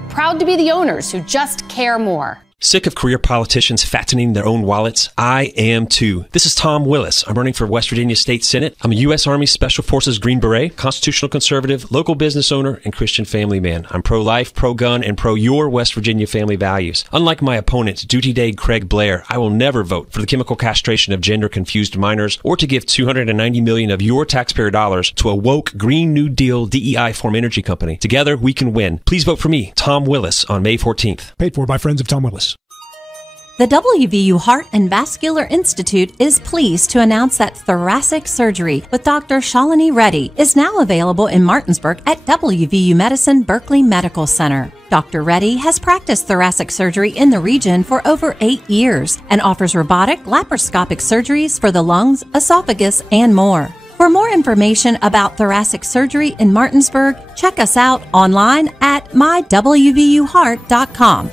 Proud to be the owners who just care more. Sick of career politicians fattening their own wallets? I am too. This is Tom Willis. I'm running for West Virginia State Senate. I'm a U.S. Army Special Forces Green Beret, constitutional conservative, local business owner, and Christian family man. I'm pro-life, pro-gun, and pro-your West Virginia family values. Unlike my opponent, Duty Day Craig Blair, I will never vote for the chemical castration of gender-confused minors or to give $290 million of your taxpayer dollars to a woke Green New Deal DEI form energy company. Together, we can win. Please vote for me, Tom Willis, on May 14th. Paid for by friends of Tom Willis. The WVU Heart and Vascular Institute is pleased to announce that thoracic surgery with Dr. Shalini Reddy is now available in Martinsburg at WVU Medicine Berkeley Medical Center. Dr. Reddy has practiced thoracic surgery in the region for over 8 years and offers robotic laparoscopic surgeries for the lungs, esophagus, and more. For more information about thoracic surgery in Martinsburg, check us out online at mywvuheart.com.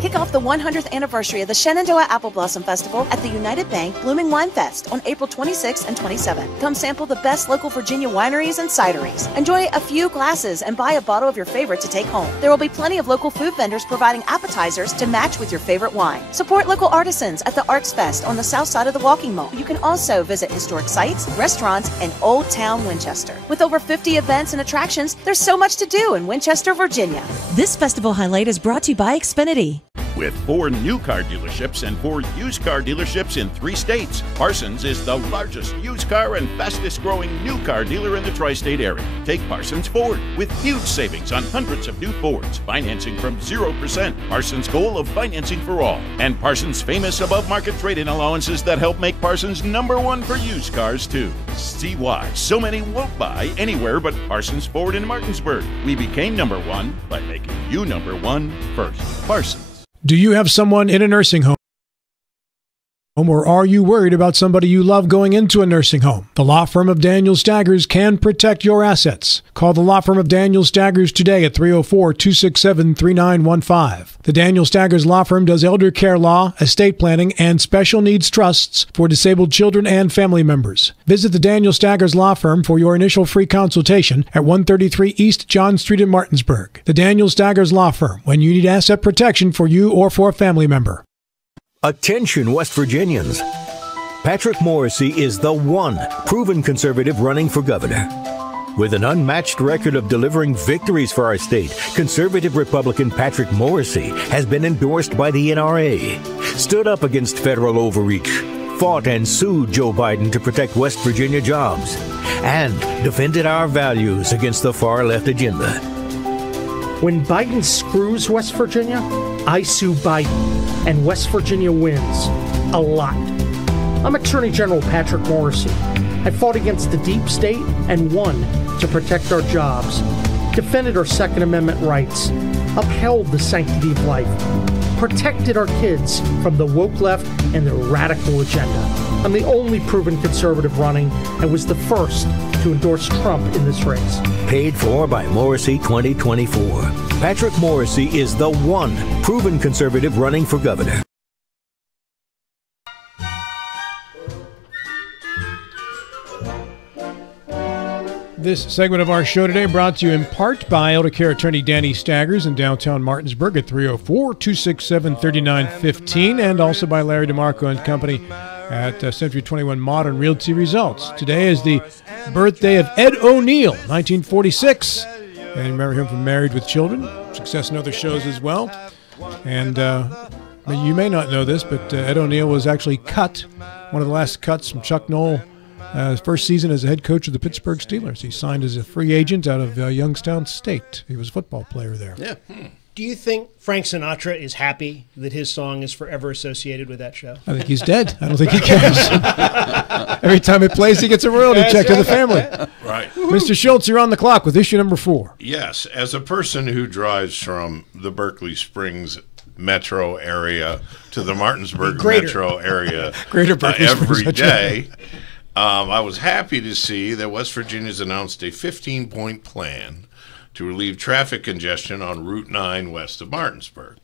Kick off the 100th anniversary of the Shenandoah Apple Blossom Festival at the United Bank Blooming Wine Fest on April 26th and 27th. Come sample the best local Virginia wineries and cideries. Enjoy a few glasses and buy a bottle of your favorite to take home. There will be plenty of local food vendors providing appetizers to match with your favorite wine. Support local artisans at the Arts Fest on the south side of the Walking Mall. You can also visit historic sites, restaurants, and Old Town Winchester. With over 50 events and attractions, there's so much to do in Winchester, Virginia. This festival highlight is brought to you by Xfinity. With 4 new car dealerships and 4 used car dealerships in 3 states, Parsons is the largest used car and fastest growing new car dealer in the tri-state area. Take Parsons Ford with huge savings on hundreds of new Fords, financing from 0%. Parsons' goal of financing for all, and Parsons' famous above-market trade-in allowances that help make Parsons #1 for used cars too. See why so many won't buy anywhere but Parsons Ford in Martinsburg. We became #1 by making you #1 first. Parsons. Do you have someone in a nursing home? Or are you worried about somebody you love going into a nursing home? The law firm of Daniel Staggers can protect your assets. Call the law firm of Daniel Staggers today at 304-267-3915. The Daniel Staggers Law Firm does elder care law, estate planning, and special needs trusts for disabled children and family members. Visit the Daniel Staggers Law Firm for your initial free consultation at 133 East John Street in Martinsburg. The Daniel Staggers Law Firm, when you need asset protection for you or for a family member. Attention, West Virginians. Patrick Morrissey is the one proven conservative running for governor. With an unmatched record of delivering victories for our state, conservative Republican Patrick Morrissey has been endorsed by the NRA, stood up against federal overreach, fought and sued Joe Biden to protect West Virginia jobs, and defended our values against the far-left agenda. When Biden screws West Virginia, I sue Biden, and West Virginia wins. A lot. I'm Attorney General Patrick Morrissey. I fought against the deep state and won to protect our jobs, defended our Second Amendment rights, upheld the sanctity of life, protected our kids from the woke left and their radical agenda. I'm the only proven conservative running and was the first to endorse Trump in this race. Paid for by Morrissey 2024. Patrick Morrissey is the one proven conservative running for governor. This segment of our show today brought to you in part by elder care attorney Danny Staggers in downtown Martinsburg at 304-267-3915, and also by Larry DeMarco and Company at Century 21 Modern Realty Results. Today is the birthday of Ed O'Neill, 1946. And remember him from Married with Children, success in other shows as well. And You may not know this, but Ed O'Neill was actually cut, one of the last cuts from Chuck Noll, his first season as a head coach of the Pittsburgh Steelers. He signed as a free agent out of Youngstown State. He was a football player there. Yeah. Do you think Frank Sinatra is happy that his song is forever associated with that show? I think he's dead. I don't think he cares. Every time it plays, he gets a royalty check to the family. Right. Mr. Schultz, you're on the clock with issue number 4. Yes, as a person who drives from the Berkeley Springs metro area to the Martinsburg metro area Greater Berkeley every Springs day, I was happy to see that West Virginia's announced a 15-point plan to relieve traffic congestion on Route 9 west of Martinsburg.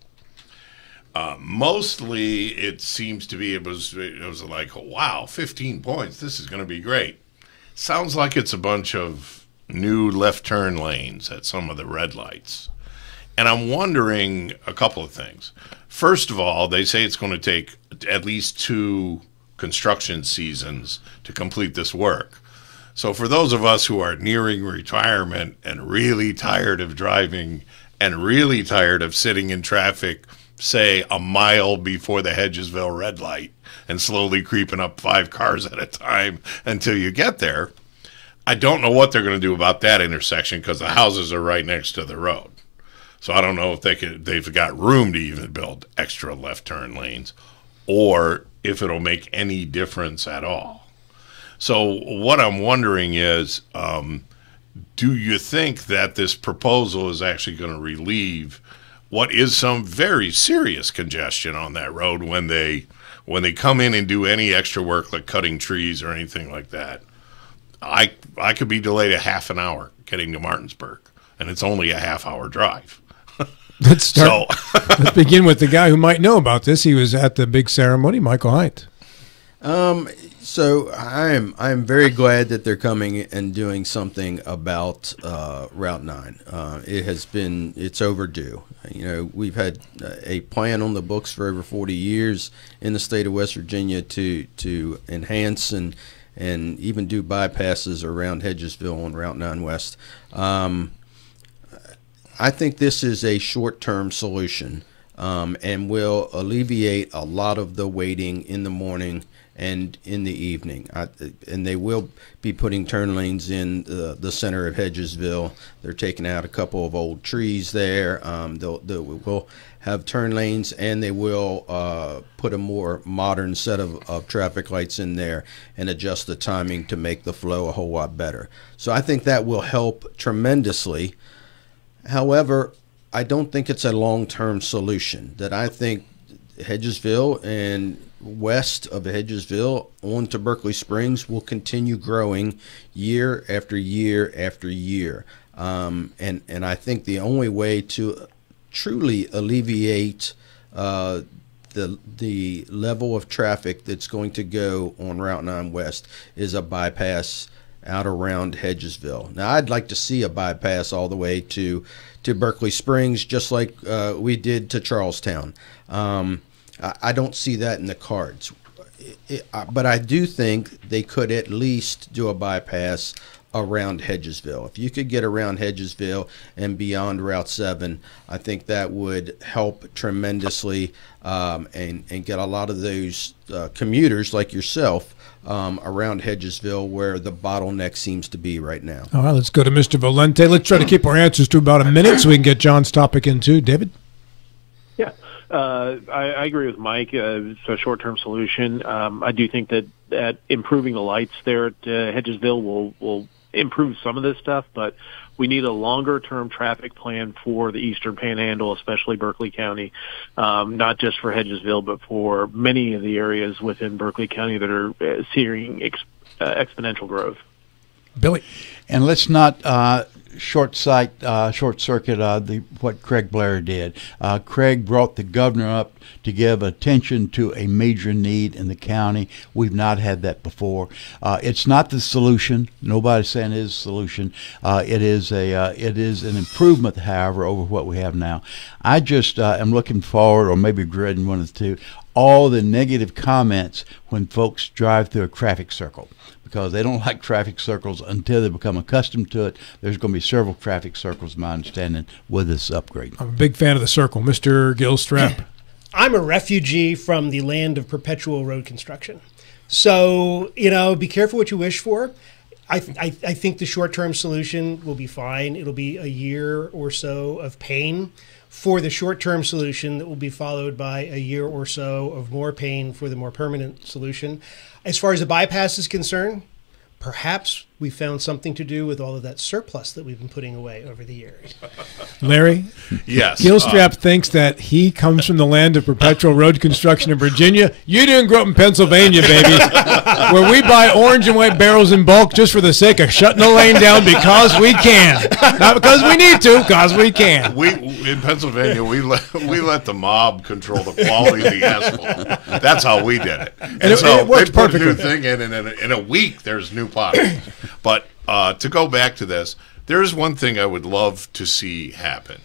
Mostly, it seems to be, it was like, wow, 15 points, this is going to be great. Sounds like it's a bunch of new left turn lanes at some of the red lights. And I'm wondering a couple of things. First of all, they say it's going to take at least 2 construction seasons to complete this work. So for those of us who are nearing retirement and really tired of driving and really tired of sitting in traffic, say a mile before the Hedgesville red light and slowly creeping up 5 cars at a time until you get there, I don't know what they're going to do about that intersection because the houses are right next to the road. So I don't know if they've got room to even build extra left turn lanes or if it'll make any difference at all. So what I'm wondering is, do you think that this proposal is actually going to relieve what is some very serious congestion on that road when they come in and do any extra work like cutting trees or anything like that? I could be delayed a half an hour getting to Martinsburg, and it's only a half-hour drive. Let's begin with the guy who might know about this. He was at the big ceremony, Michael Haidt. So I'm very glad that they're coming and doing something about Route 9. It's overdue. You know, we've had a plan on the books for over 40 years in the state of West Virginia to enhance and even do bypasses around Hedgesville on Route 9 West. I think this is a short-term solution and will alleviate a lot of the waiting in the morning and in the evening. And they will be putting turn lanes in the center of Hedgesville. They're taking out a couple of old trees there. We'll have turn lanes, and they will put a more modern set of traffic lights in there and adjust the timing to make the flow a whole lot better. So I think that will help tremendously. However, I don't think it's a long-term solution. That I think Hedgesville and west of Hedgesville on to Berkeley Springs will continue growing year after year after year. And I think the only way to truly alleviate the level of traffic that's going to go on Route 9 West is a bypass out around Hedgesville. Now, I'd like to see a bypass all the way to Berkeley Springs, just like we did to Charlestown. I don't see that in the cards. But I do think they could at least do a bypass around Hedgesville. If you could get around Hedgesville and beyond Route 7, I think that would help tremendously and get a lot of those commuters like yourself around Hedgesville where the bottleneck seems to be right now. All right, let's go to Mr. Valente. Let's try to keep our answers to about a minute so we can get John's topic in too. David? Yeah, I agree with Mike. It's a short-term solution. I do think that improving the lights there at Hedgesville will improve some of this stuff, but we need a longer-term traffic plan for the Eastern Panhandle, especially Berkeley County, not just for Hedgesville, but for many of the areas within Berkeley County that are seeing exponential growth. Billy? And let's not short circuit what Craig Blair did. Craig brought the governor up to give attention to a major need in the county. We've not had that before. It's not the solution. Nobody's saying it is a solution. It is an improvement, however, over what we have now. I just am looking forward, or maybe dreading one of the two, all the negative comments when folks drive through a traffic circle, because they don't like traffic circles until they become accustomed to it. There's going to be several traffic circles, my understanding, with this upgrade. I'm a big fan of the circle. Mr. Gilstrap. I'm a refugee from the land of perpetual road construction. So, be careful what you wish for. I think the short-term solution will be fine. It'll be a year or so of pain for the short-term solution that will be followed by a year or so of more pain for the more permanent solution. As far as the bypass is concerned, perhaps we found something to do with all of that surplus that we've been putting away over the years. Larry? Yes. Gilstrap thinks that he comes from the land of perpetual road construction in Virginia. You didn't grow up in Pennsylvania, baby, where we buy orange and white barrels in bulk just for the sake of shutting the lane down because we can. Not because we need to, because we can. In Pennsylvania, we let the mob control the quality of the asphalt. That's how we did it. And so it works they put a new perfectly. thing in, and in a week, there's new potholes. But to go back to this, there's one thing I would love to see happen,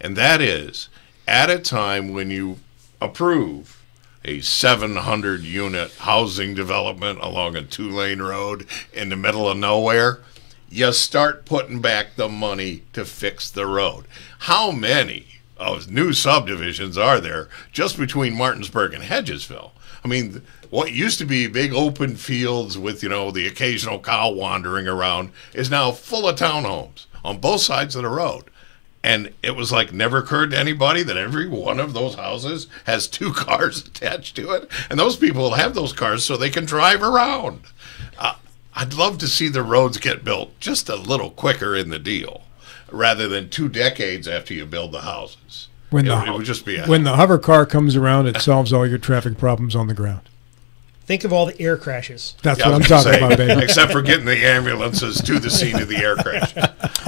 and that is at a time when you approve a 700-unit housing development along a 2-lane road in the middle of nowhere, you start putting back the money to fix the road. How many of new subdivisions are there just between Martinsburg and Hedgesville? I mean, what used to be big open fields with, the occasional cow wandering around is now full of townhomes on both sides of the road. And it was like never occurred to anybody that every one of those houses has 2 cars attached to it. And those people have those cars so they can drive around. I'd love to see the roads get built just a little quicker in the deal rather than 2 decades after you build the houses. When It would just be when the hover car comes around, it solves all your traffic problems on the ground. Think of all the air crashes. That's what I'm talking about, baby. Except for getting the ambulances to the scene of the air crash.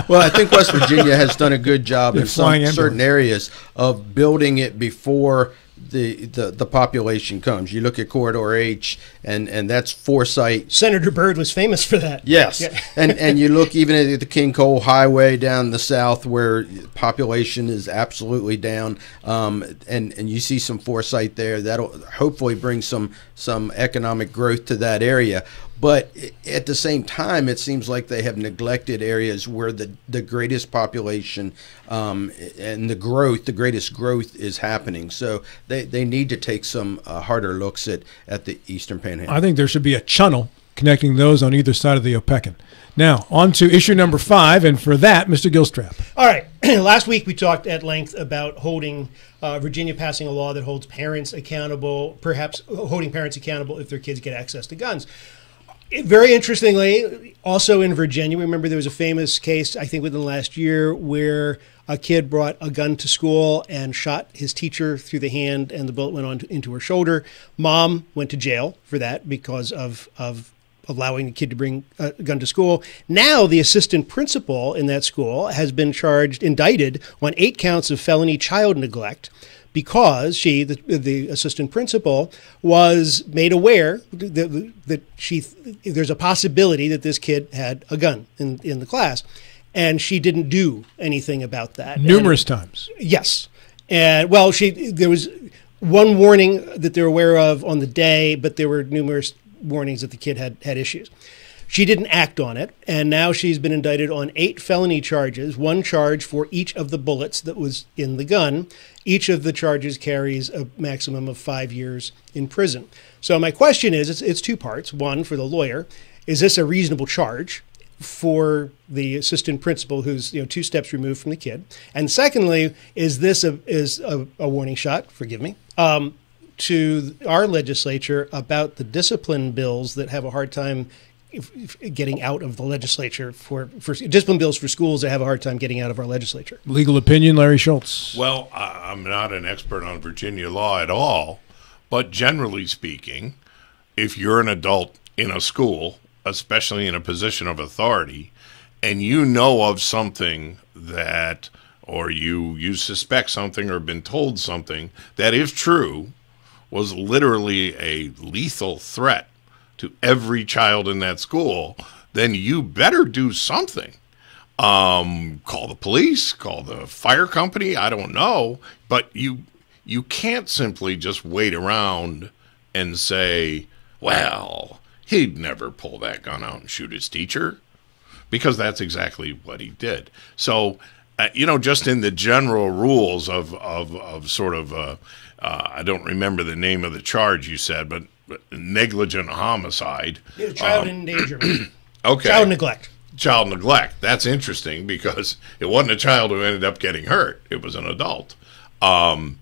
Well, I think West Virginia has done a good job in flying certain areas of building it before the population comes. You look at Corridor H, and that's foresight. Senator Byrd was famous for that. Yes, Yeah. and you look even at the King Cole Highway down the south where population is absolutely down, and you see some foresight there. That'll hopefully bring some economic growth to that area. But at the same time, it seems like they have neglected areas where the greatest population and the greatest growth is happening. So they need to take some harder looks at the Eastern Panhandle. I think there should be a channel connecting those on either side of the Opequon. Now, on to issue number 5, and for that, Mr. Gilstrap. All right. Last week we talked at length about holding Virginia passing a law that holds parents accountable, perhaps holding parents accountable if their kids get access to guns. Very interestingly, also in Virginia, remember there was a famous case, I think within the last year, where a kid brought a gun to school and shot his teacher through the hand, and the bullet went on into her shoulder. Mom went to jail for that because of allowing the kid to bring a gun to school. Now the assistant principal in that school has been indicted on 8 counts of felony child neglect, because she, the assistant principal, was made aware that there's a possibility that this kid had a gun in the class, and she didn't do anything about that. Numerous times. Yes. And there was one warning that they're aware of on the day, but there were numerous warnings that the kid had issues. She didn't act on it, and now she's been indicted on 8 felony charges, 1 charge for each of the bullets that was in the gun. Each of the charges carries a maximum of 5 years in prison. So my question is, it's 2 parts. One, for the lawyer, is this a reasonable charge for the assistant principal who's 2 steps removed from the kid? And secondly, is this a warning shot, forgive me, to our legislature about the discipline bills that have a hard time getting out of the legislature for discipline bills for schools that have a hard time getting out of our legislature? Legal opinion, Larry Schultz. Well, I'm not an expert on Virginia law at all, but generally speaking, if you're an adult in a school, especially in a position of authority, and you know of something that, or you suspect something or been told something that, if true, was literally a lethal threat to every child in that school, then you better do something. Call the police, call the fire company, I don't know. But you can't simply just wait around and say, well, he'd never pull that gun out and shoot his teacher, because that's exactly what he did. So just in the general rules of sort of, I don't remember the name of the charge you said, but negligent homicide. Child endangerment. Okay. Child neglect. Child neglect. That's interesting because it wasn't a child who ended up getting hurt. It was an adult. I'm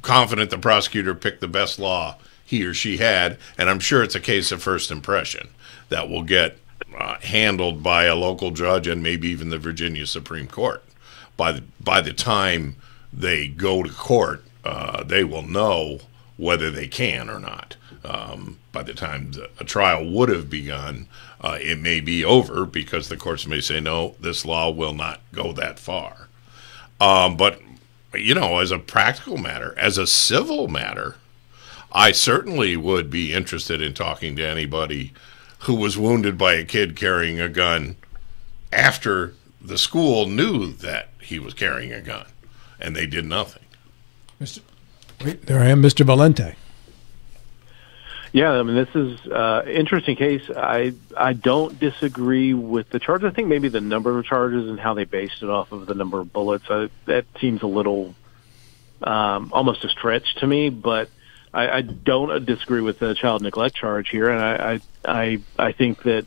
confident the prosecutor picked the best law he or she had, and I'm sure it's a case of first impression that will get handled by a local judge and maybe even the Virginia Supreme Court. By the time they go to court, they will know whether they can or not. By the time a trial would have begun, it may be over because the courts may say, no, this law will not go that far. But, as a practical matter, as a civil matter, I certainly would be interested in talking to anybody who was wounded by a kid carrying a gun after the school knew that he was carrying a gun and they did nothing. Wait, there I am, Mr. Valente. Yeah, I mean, this is an interesting case. I don't disagree with the charge. I think maybe the number of charges and how they based it off of the number of bullets, that seems a little almost a stretch to me, but I don't disagree with the child neglect charge here, and I think that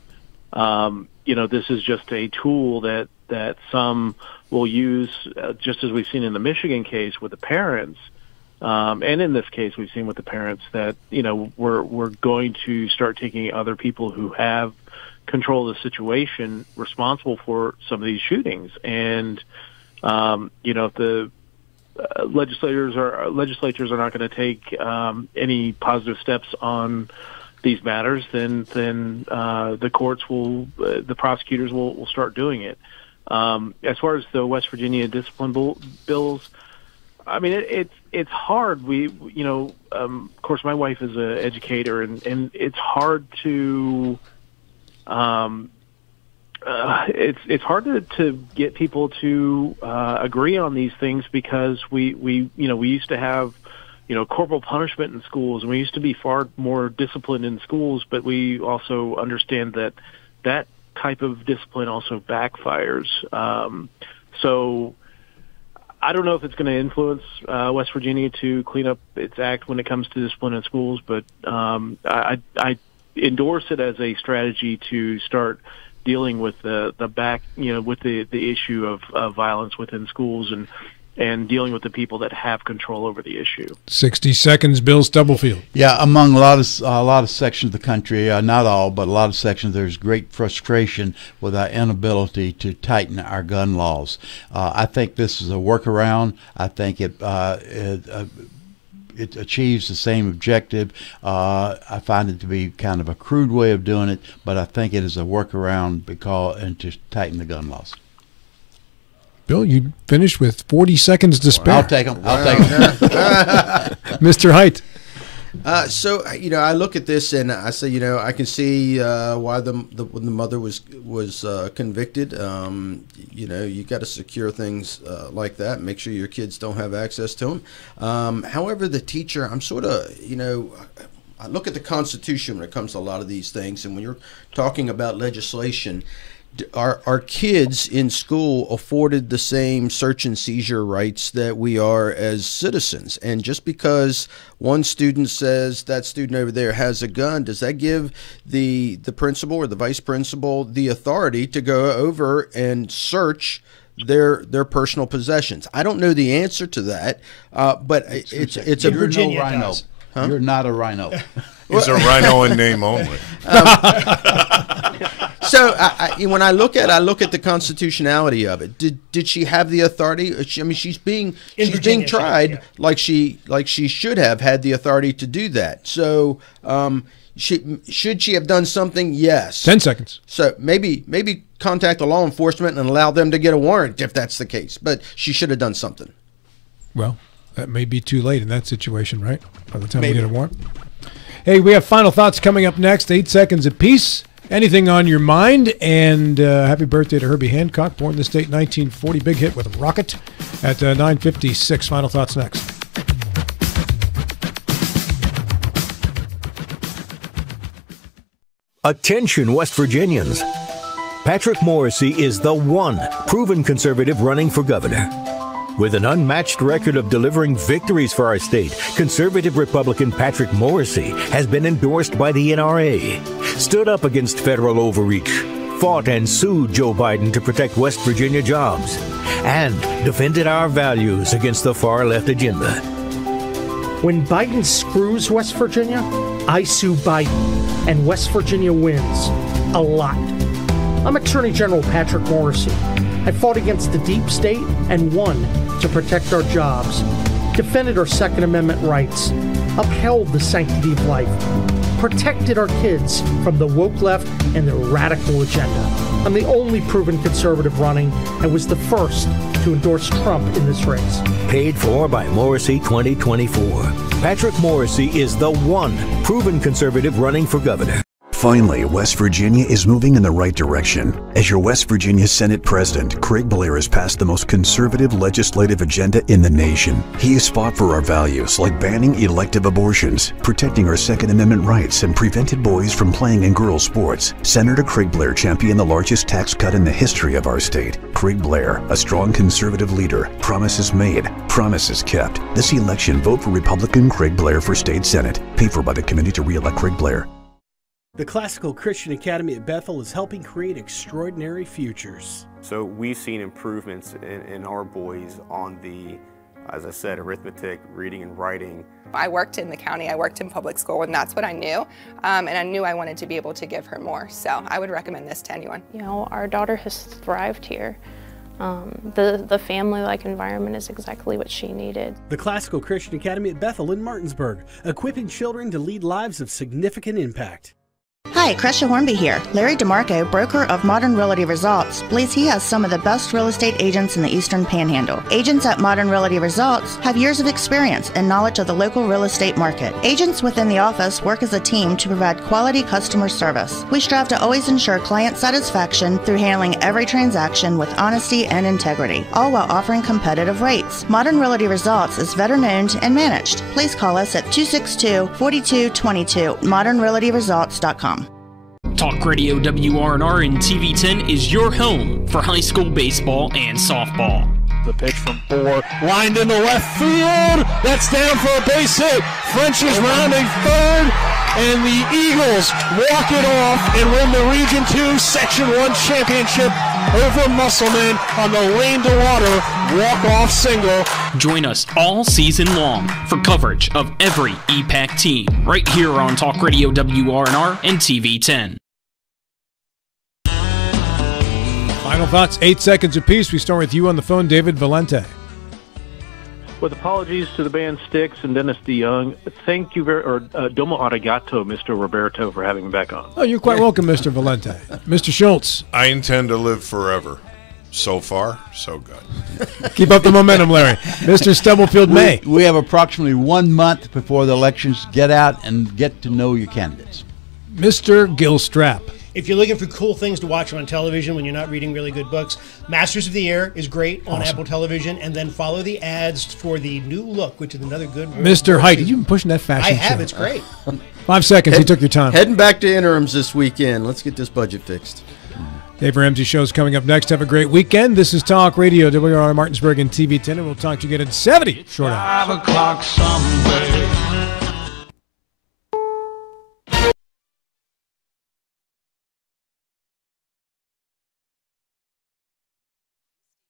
this is just a tool that some will use, just as we've seen in the Michigan case with the parents, and in this case we've seen with the parents that we're going to start taking other people who have control of the situation responsible for some of these shootings, and if the legislators are not going to take any positive steps on these matters, then the courts will, the prosecutors will start doing it. As far as the West Virginia discipline bills, I mean, it's hard. Of course, my wife is an educator, and it's hard to it's hard to get people to agree on these things because we used to have corporal punishment in schools, and we used to be far more disciplined in schools, but we also understand that type of discipline also backfires. So I don't know if it's going to influence West Virginia to clean up its act when it comes to discipline in schools, but I endorse it as a strategy to start dealing with the issue of violence within schools and dealing with the people that have control over the issue. 60 seconds, Bill Stubblefield. Yeah, among a lot of sections of the country, not all, but a lot of sections, there's great frustration with our inability to tighten our gun laws. I think this is a workaround. I think it achieves the same objective. I find it to be kind of a crude way of doing it, but I think it is a workaround and to tighten the gun laws. Bill, you finished with 40 seconds to spare. I'll take them. Mr. Height. So I look at this and I say, I can see why when the mother was convicted. You got to secure things like that. Make sure your kids don't have access to them. However, the teacher, I'm sort of, I look at the Constitution when it comes to a lot of these things, and when you're talking about legislation, are kids in school afforded the same search and seizure rights that we are as citizens? And just because one student says that student over there has a gun, does that give the principal or the vice principal the authority to go over and search their personal possessions? I don't know the answer to that, but it's a Virginia rhino. Huh? You're not a rhino. He's a rhino in name only. So when I look at the constitutionality of it, did she have the authority? She's being tried like she should have had the authority to do that. So should she have done something? Yes. 10 seconds. So maybe contact the law enforcement and allow them to get a warrant if that's the case. But she should have done something. Well, that may be too late in that situation, right? By the time we get a warrant. Hey, we have final thoughts coming up next. 8 seconds apiece. Anything on your mind? And happy birthday to Herbie Hancock, born in the state 1940. Big hit with Rocket at 9:56. Final thoughts next. Attention, West Virginians. Patrick Morrissey is the one proven conservative running for governor. With an unmatched record of delivering victories for our state, conservative Republican Patrick Morrissey has been endorsed by the NRA, stood up against federal overreach, fought and sued Joe Biden to protect West Virginia jobs, and defended our values against the far-left agenda. When Biden screws West Virginia, I sue Biden, and West Virginia wins. A lot. I'm Attorney General Patrick Morrissey. I fought against the deep state and won to protect our jobs, defended our Second Amendment rights, upheld the sanctity of life, protected our kids from the woke left and their radical agenda. I'm the only proven conservative running and was the first to endorse Trump in this race. Paid for by Morrissey 2024. Patrick Morrissey is the one proven conservative running for governor. Finally, West Virginia is moving in the right direction. As your West Virginia Senate President, Craig Blair has passed the most conservative legislative agenda in the nation. He has fought for our values like banning elective abortions, protecting our Second Amendment rights, and prevented boys from playing in girls' sports. Senator Craig Blair championed the largest tax cut in the history of our state. Craig Blair, a strong conservative leader. Promises made, promises kept. This election, vote for Republican Craig Blair for State Senate. Paid for by the committee to re-elect Craig Blair. The Classical Christian Academy at Bethel is helping create extraordinary futures. So we've seen improvements in our boys on the, as I said, arithmetic, reading and writing. I worked in the county, I worked in public school, and that's what I knew. And I knew I wanted to be able to give her more. So I would recommend this to anyone. You know, our daughter has thrived here. The family-like environment is exactly what she needed. The Classical Christian Academy at Bethel in Martinsburg, equipping children to lead lives of significant impact. Hi, Crescia Hornby here. Larry DeMarco, broker of Modern Realty Results, believes he has some of the best real estate agents in the Eastern Panhandle. Agents at Modern Realty Results have years of experience and knowledge of the local real estate market. Agents within the office work as a team to provide quality customer service. We strive to always ensure client satisfaction through handling every transaction with honesty and integrity, all while offering competitive rates. Modern Realty Results is veteran-owned and managed. Please call us at 262-4222, modernrealtyresults.com. Talk Radio WRNR and TV10 is your home for high school baseball and softball. The pitch from 4, lined into left field. That's down for a base hit. French is rounding third, and the Eagles walk it off and win the Region 2 Section 1 championship over Musselman on the Lane to Water walk-off single. Join us all season long for coverage of every EPAC team right here on Talk Radio WRNR and TV10. Final thoughts, 8 seconds apiece. We start with you on the phone, David Valente. With apologies to the band Styx and Dennis DeYoung, thank you domo arigato, Mr. Roberto, for having me back on. Oh, you're quite welcome, Mr. Valente. Mr. Schultz. I intend to live forever. So far, so good. Keep up the momentum, Larry. Mr. Stubblefield May. We have approximately 1 month before the elections. Get out and get to know your candidates. Mr. Gilstrap. If you're looking for cool things to watch on television when you're not reading really good books, Masters of the Air is great on Apple Television, and then follow the ads for the new look, which is another good one. Mr. Height, you've been pushing that fashion I have. show. It's great. 5 seconds. You took your time. Heading back to interims this weekend. Let's get this budget fixed. Dave Ramsey Show's coming up next. Have a great weekend. This is Talk Radio, WRNR Martinsburg and TV10, and we'll talk to you again in 70 short hours. 5 o'clock somewhere.